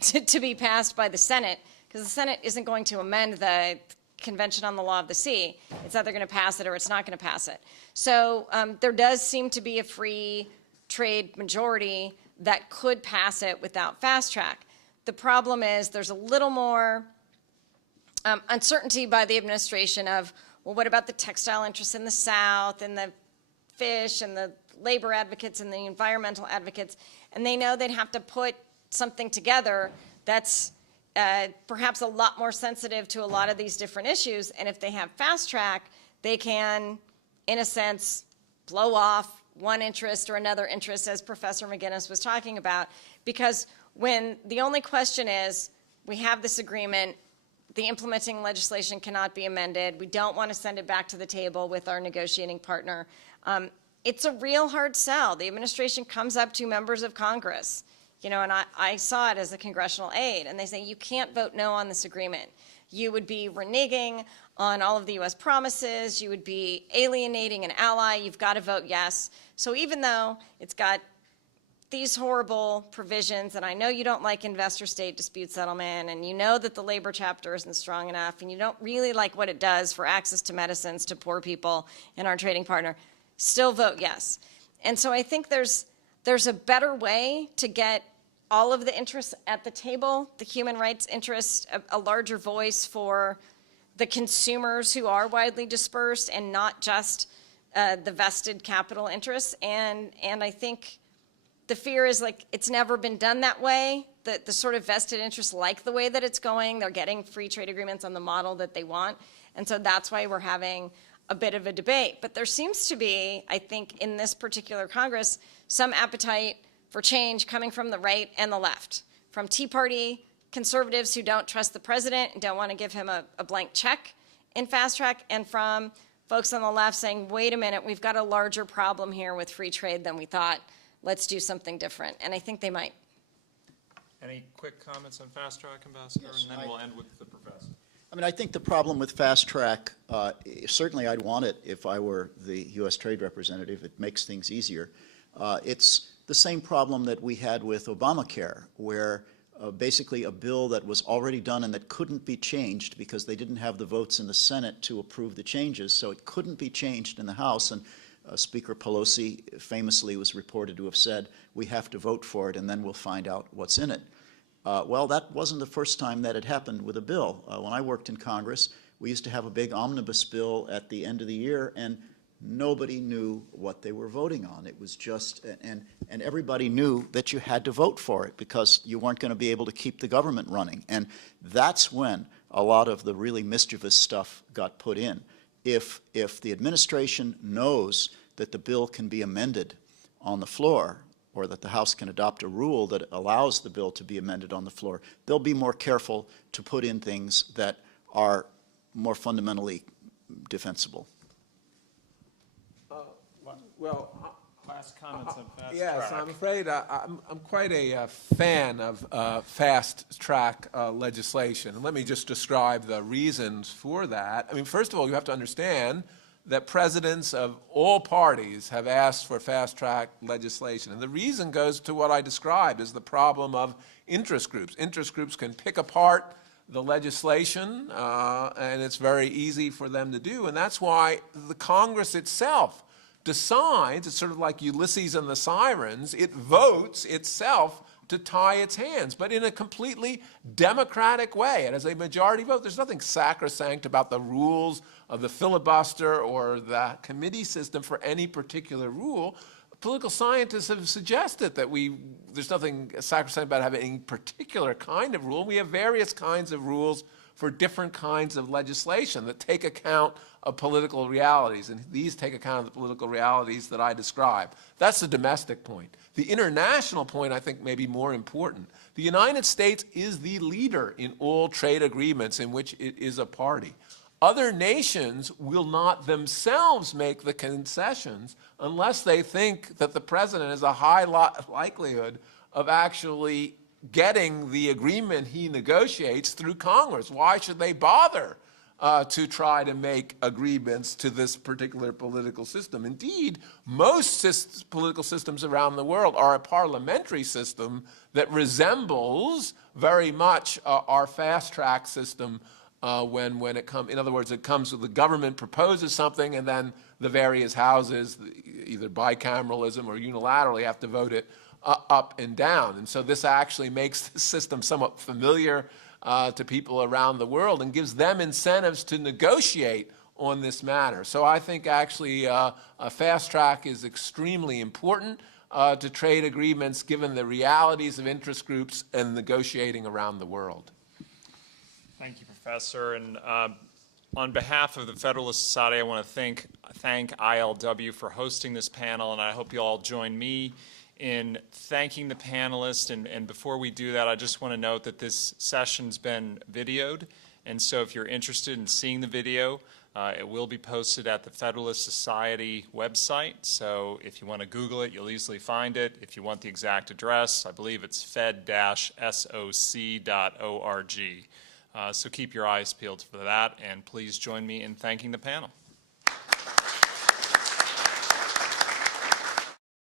to be passed by the Senate, because the Senate isn't going to amend the Convention on the Law of the Sea. It's either going to pass it or it's not going to pass it. So there does seem to be a free trade majority that could pass it without fast track. The problem is there's a little more uncertainty by the administration of, well, what about the textile interests in the South and the fish and the labor advocates and the environmental advocates? And they know they'd have to put something together that's perhaps a lot more sensitive to a lot of these different issues. And if they have fast track, they can, in a sense, blow off one interest or another interest, as Professor McGinnis was talking about. Because when the only question is, we have this agreement, the implementing legislation cannot be amended, we don't want to send it back to the table with our negotiating partner, it's a real hard sell. The administration comes up to members of Congress, and I saw it as a congressional aide, and they say, you can't vote no on this agreement. You would be reneging on all of the U.S. promises. You would be alienating an ally. You've got to vote yes. So even though it's got these horrible provisions, and I know you don't like investor-state dispute settlement, and you know that the labor chapter isn't strong enough, and you don't really like what it does for access to medicines to poor people and our trading partner, still vote yes. And so I think there's a better way to get all of the interests at the table, the human rights interests, a larger voice for the consumers who are widely dispersed and not just the vested capital interests. And I think the fear is, like, it's never been done that way. The sort of vested interests like the way that it's going. They're getting free trade agreements on the model that they want. And so that's why we're having a bit of a debate. But there seems to be, I think, in this particular Congress, some appetite for change coming from the right and the left, from Tea Party conservatives who don't trust the president and don't want to give him a blank check in fast track, and from folks on the left saying, wait a minute, we've got a larger problem here with free trade than we thought. Let's do something different. And I think they might. Any quick comments on fast track, Ambassador? Yes, and then we'll end with the professor. I mean, I think the problem with fast track, certainly I'd want it if I were the U.S. Trade Representative. It makes things easier. It's the same problem that we had with Obamacare, where basically a bill that was already done and that couldn't be changed because they didn't have the votes in the Senate to approve the changes, so it couldn't be changed in the House. And Speaker Pelosi famously was reported to have said, we have to vote for it and then we'll find out what's in it. Well, that wasn't the first time that had happened with a bill. When I worked in Congress, we used to have a big omnibus bill at the end of the year, and nobody knew what they were voting on. It was just, and everybody knew that you had to vote for it because you weren't going to be able to keep the government running. And that's when a lot of the really mischievous stuff got put in. If the administration knows that the bill can be amended on the floor, or that the House can adopt a rule that allows the bill to be amended on the floor, they'll be more careful to put in things that are more fundamentally defensible. Last comments on fast Yes, track. I'm afraid I'm quite a fan of fast track legislation. And let me just describe the reasons for that. I mean, first of all, you have to understand that presidents of all parties have asked for fast track legislation. And the reason goes to what I described as the problem of interest groups. Interest groups can pick apart the legislation, and it's very easy for them to do. And that's why the Congress itself decides, it's sort of like Ulysses and the Sirens, it votes itself to tie its hands, but in a completely democratic way. And as a majority vote, there's nothing sacrosanct about the rules of the filibuster or the committee system for any particular rule. Political scientists have suggested that there's nothing sacrosanct about having any particular kind of rule. We have various kinds of rules for different kinds of legislation that take account of political realities, and these take account of the political realities that I describe. That's the domestic point. The international point, I think, may be more important. The United States is the leader in all trade agreements in which it is a party. Other nations will not themselves make the concessions unless they think that the president has a high likelihood of actually getting the agreement he negotiates through Congress. Why should they bother to try to make agreements to this particular political system? Indeed, most political systems around the world are a parliamentary system that resembles very much our fast-track system when it comes. In other words, it comes with the government proposes something, and then the various houses, either bicameralism or unilaterally, have to vote it up and down. And so this actually makes the system somewhat familiar to people around the world and gives them incentives to negotiate on this matter. So I think actually a fast track is extremely important to trade agreements given the realities of interest groups and negotiating around the world. Thank you, Professor. And on behalf of the Federalist Society, I want to thank ILW for hosting this panel, and I hope you all join me in thanking the panelists. And before we do that, I just want to note that this session's been videoed, and so if you're interested in seeing the video, it will be posted at the Federalist Society website. So if you want to Google it, you'll easily find it. If you want the exact address, I believe it's fed-soc.org. So keep your eyes peeled for that, and please join me in thanking the panel.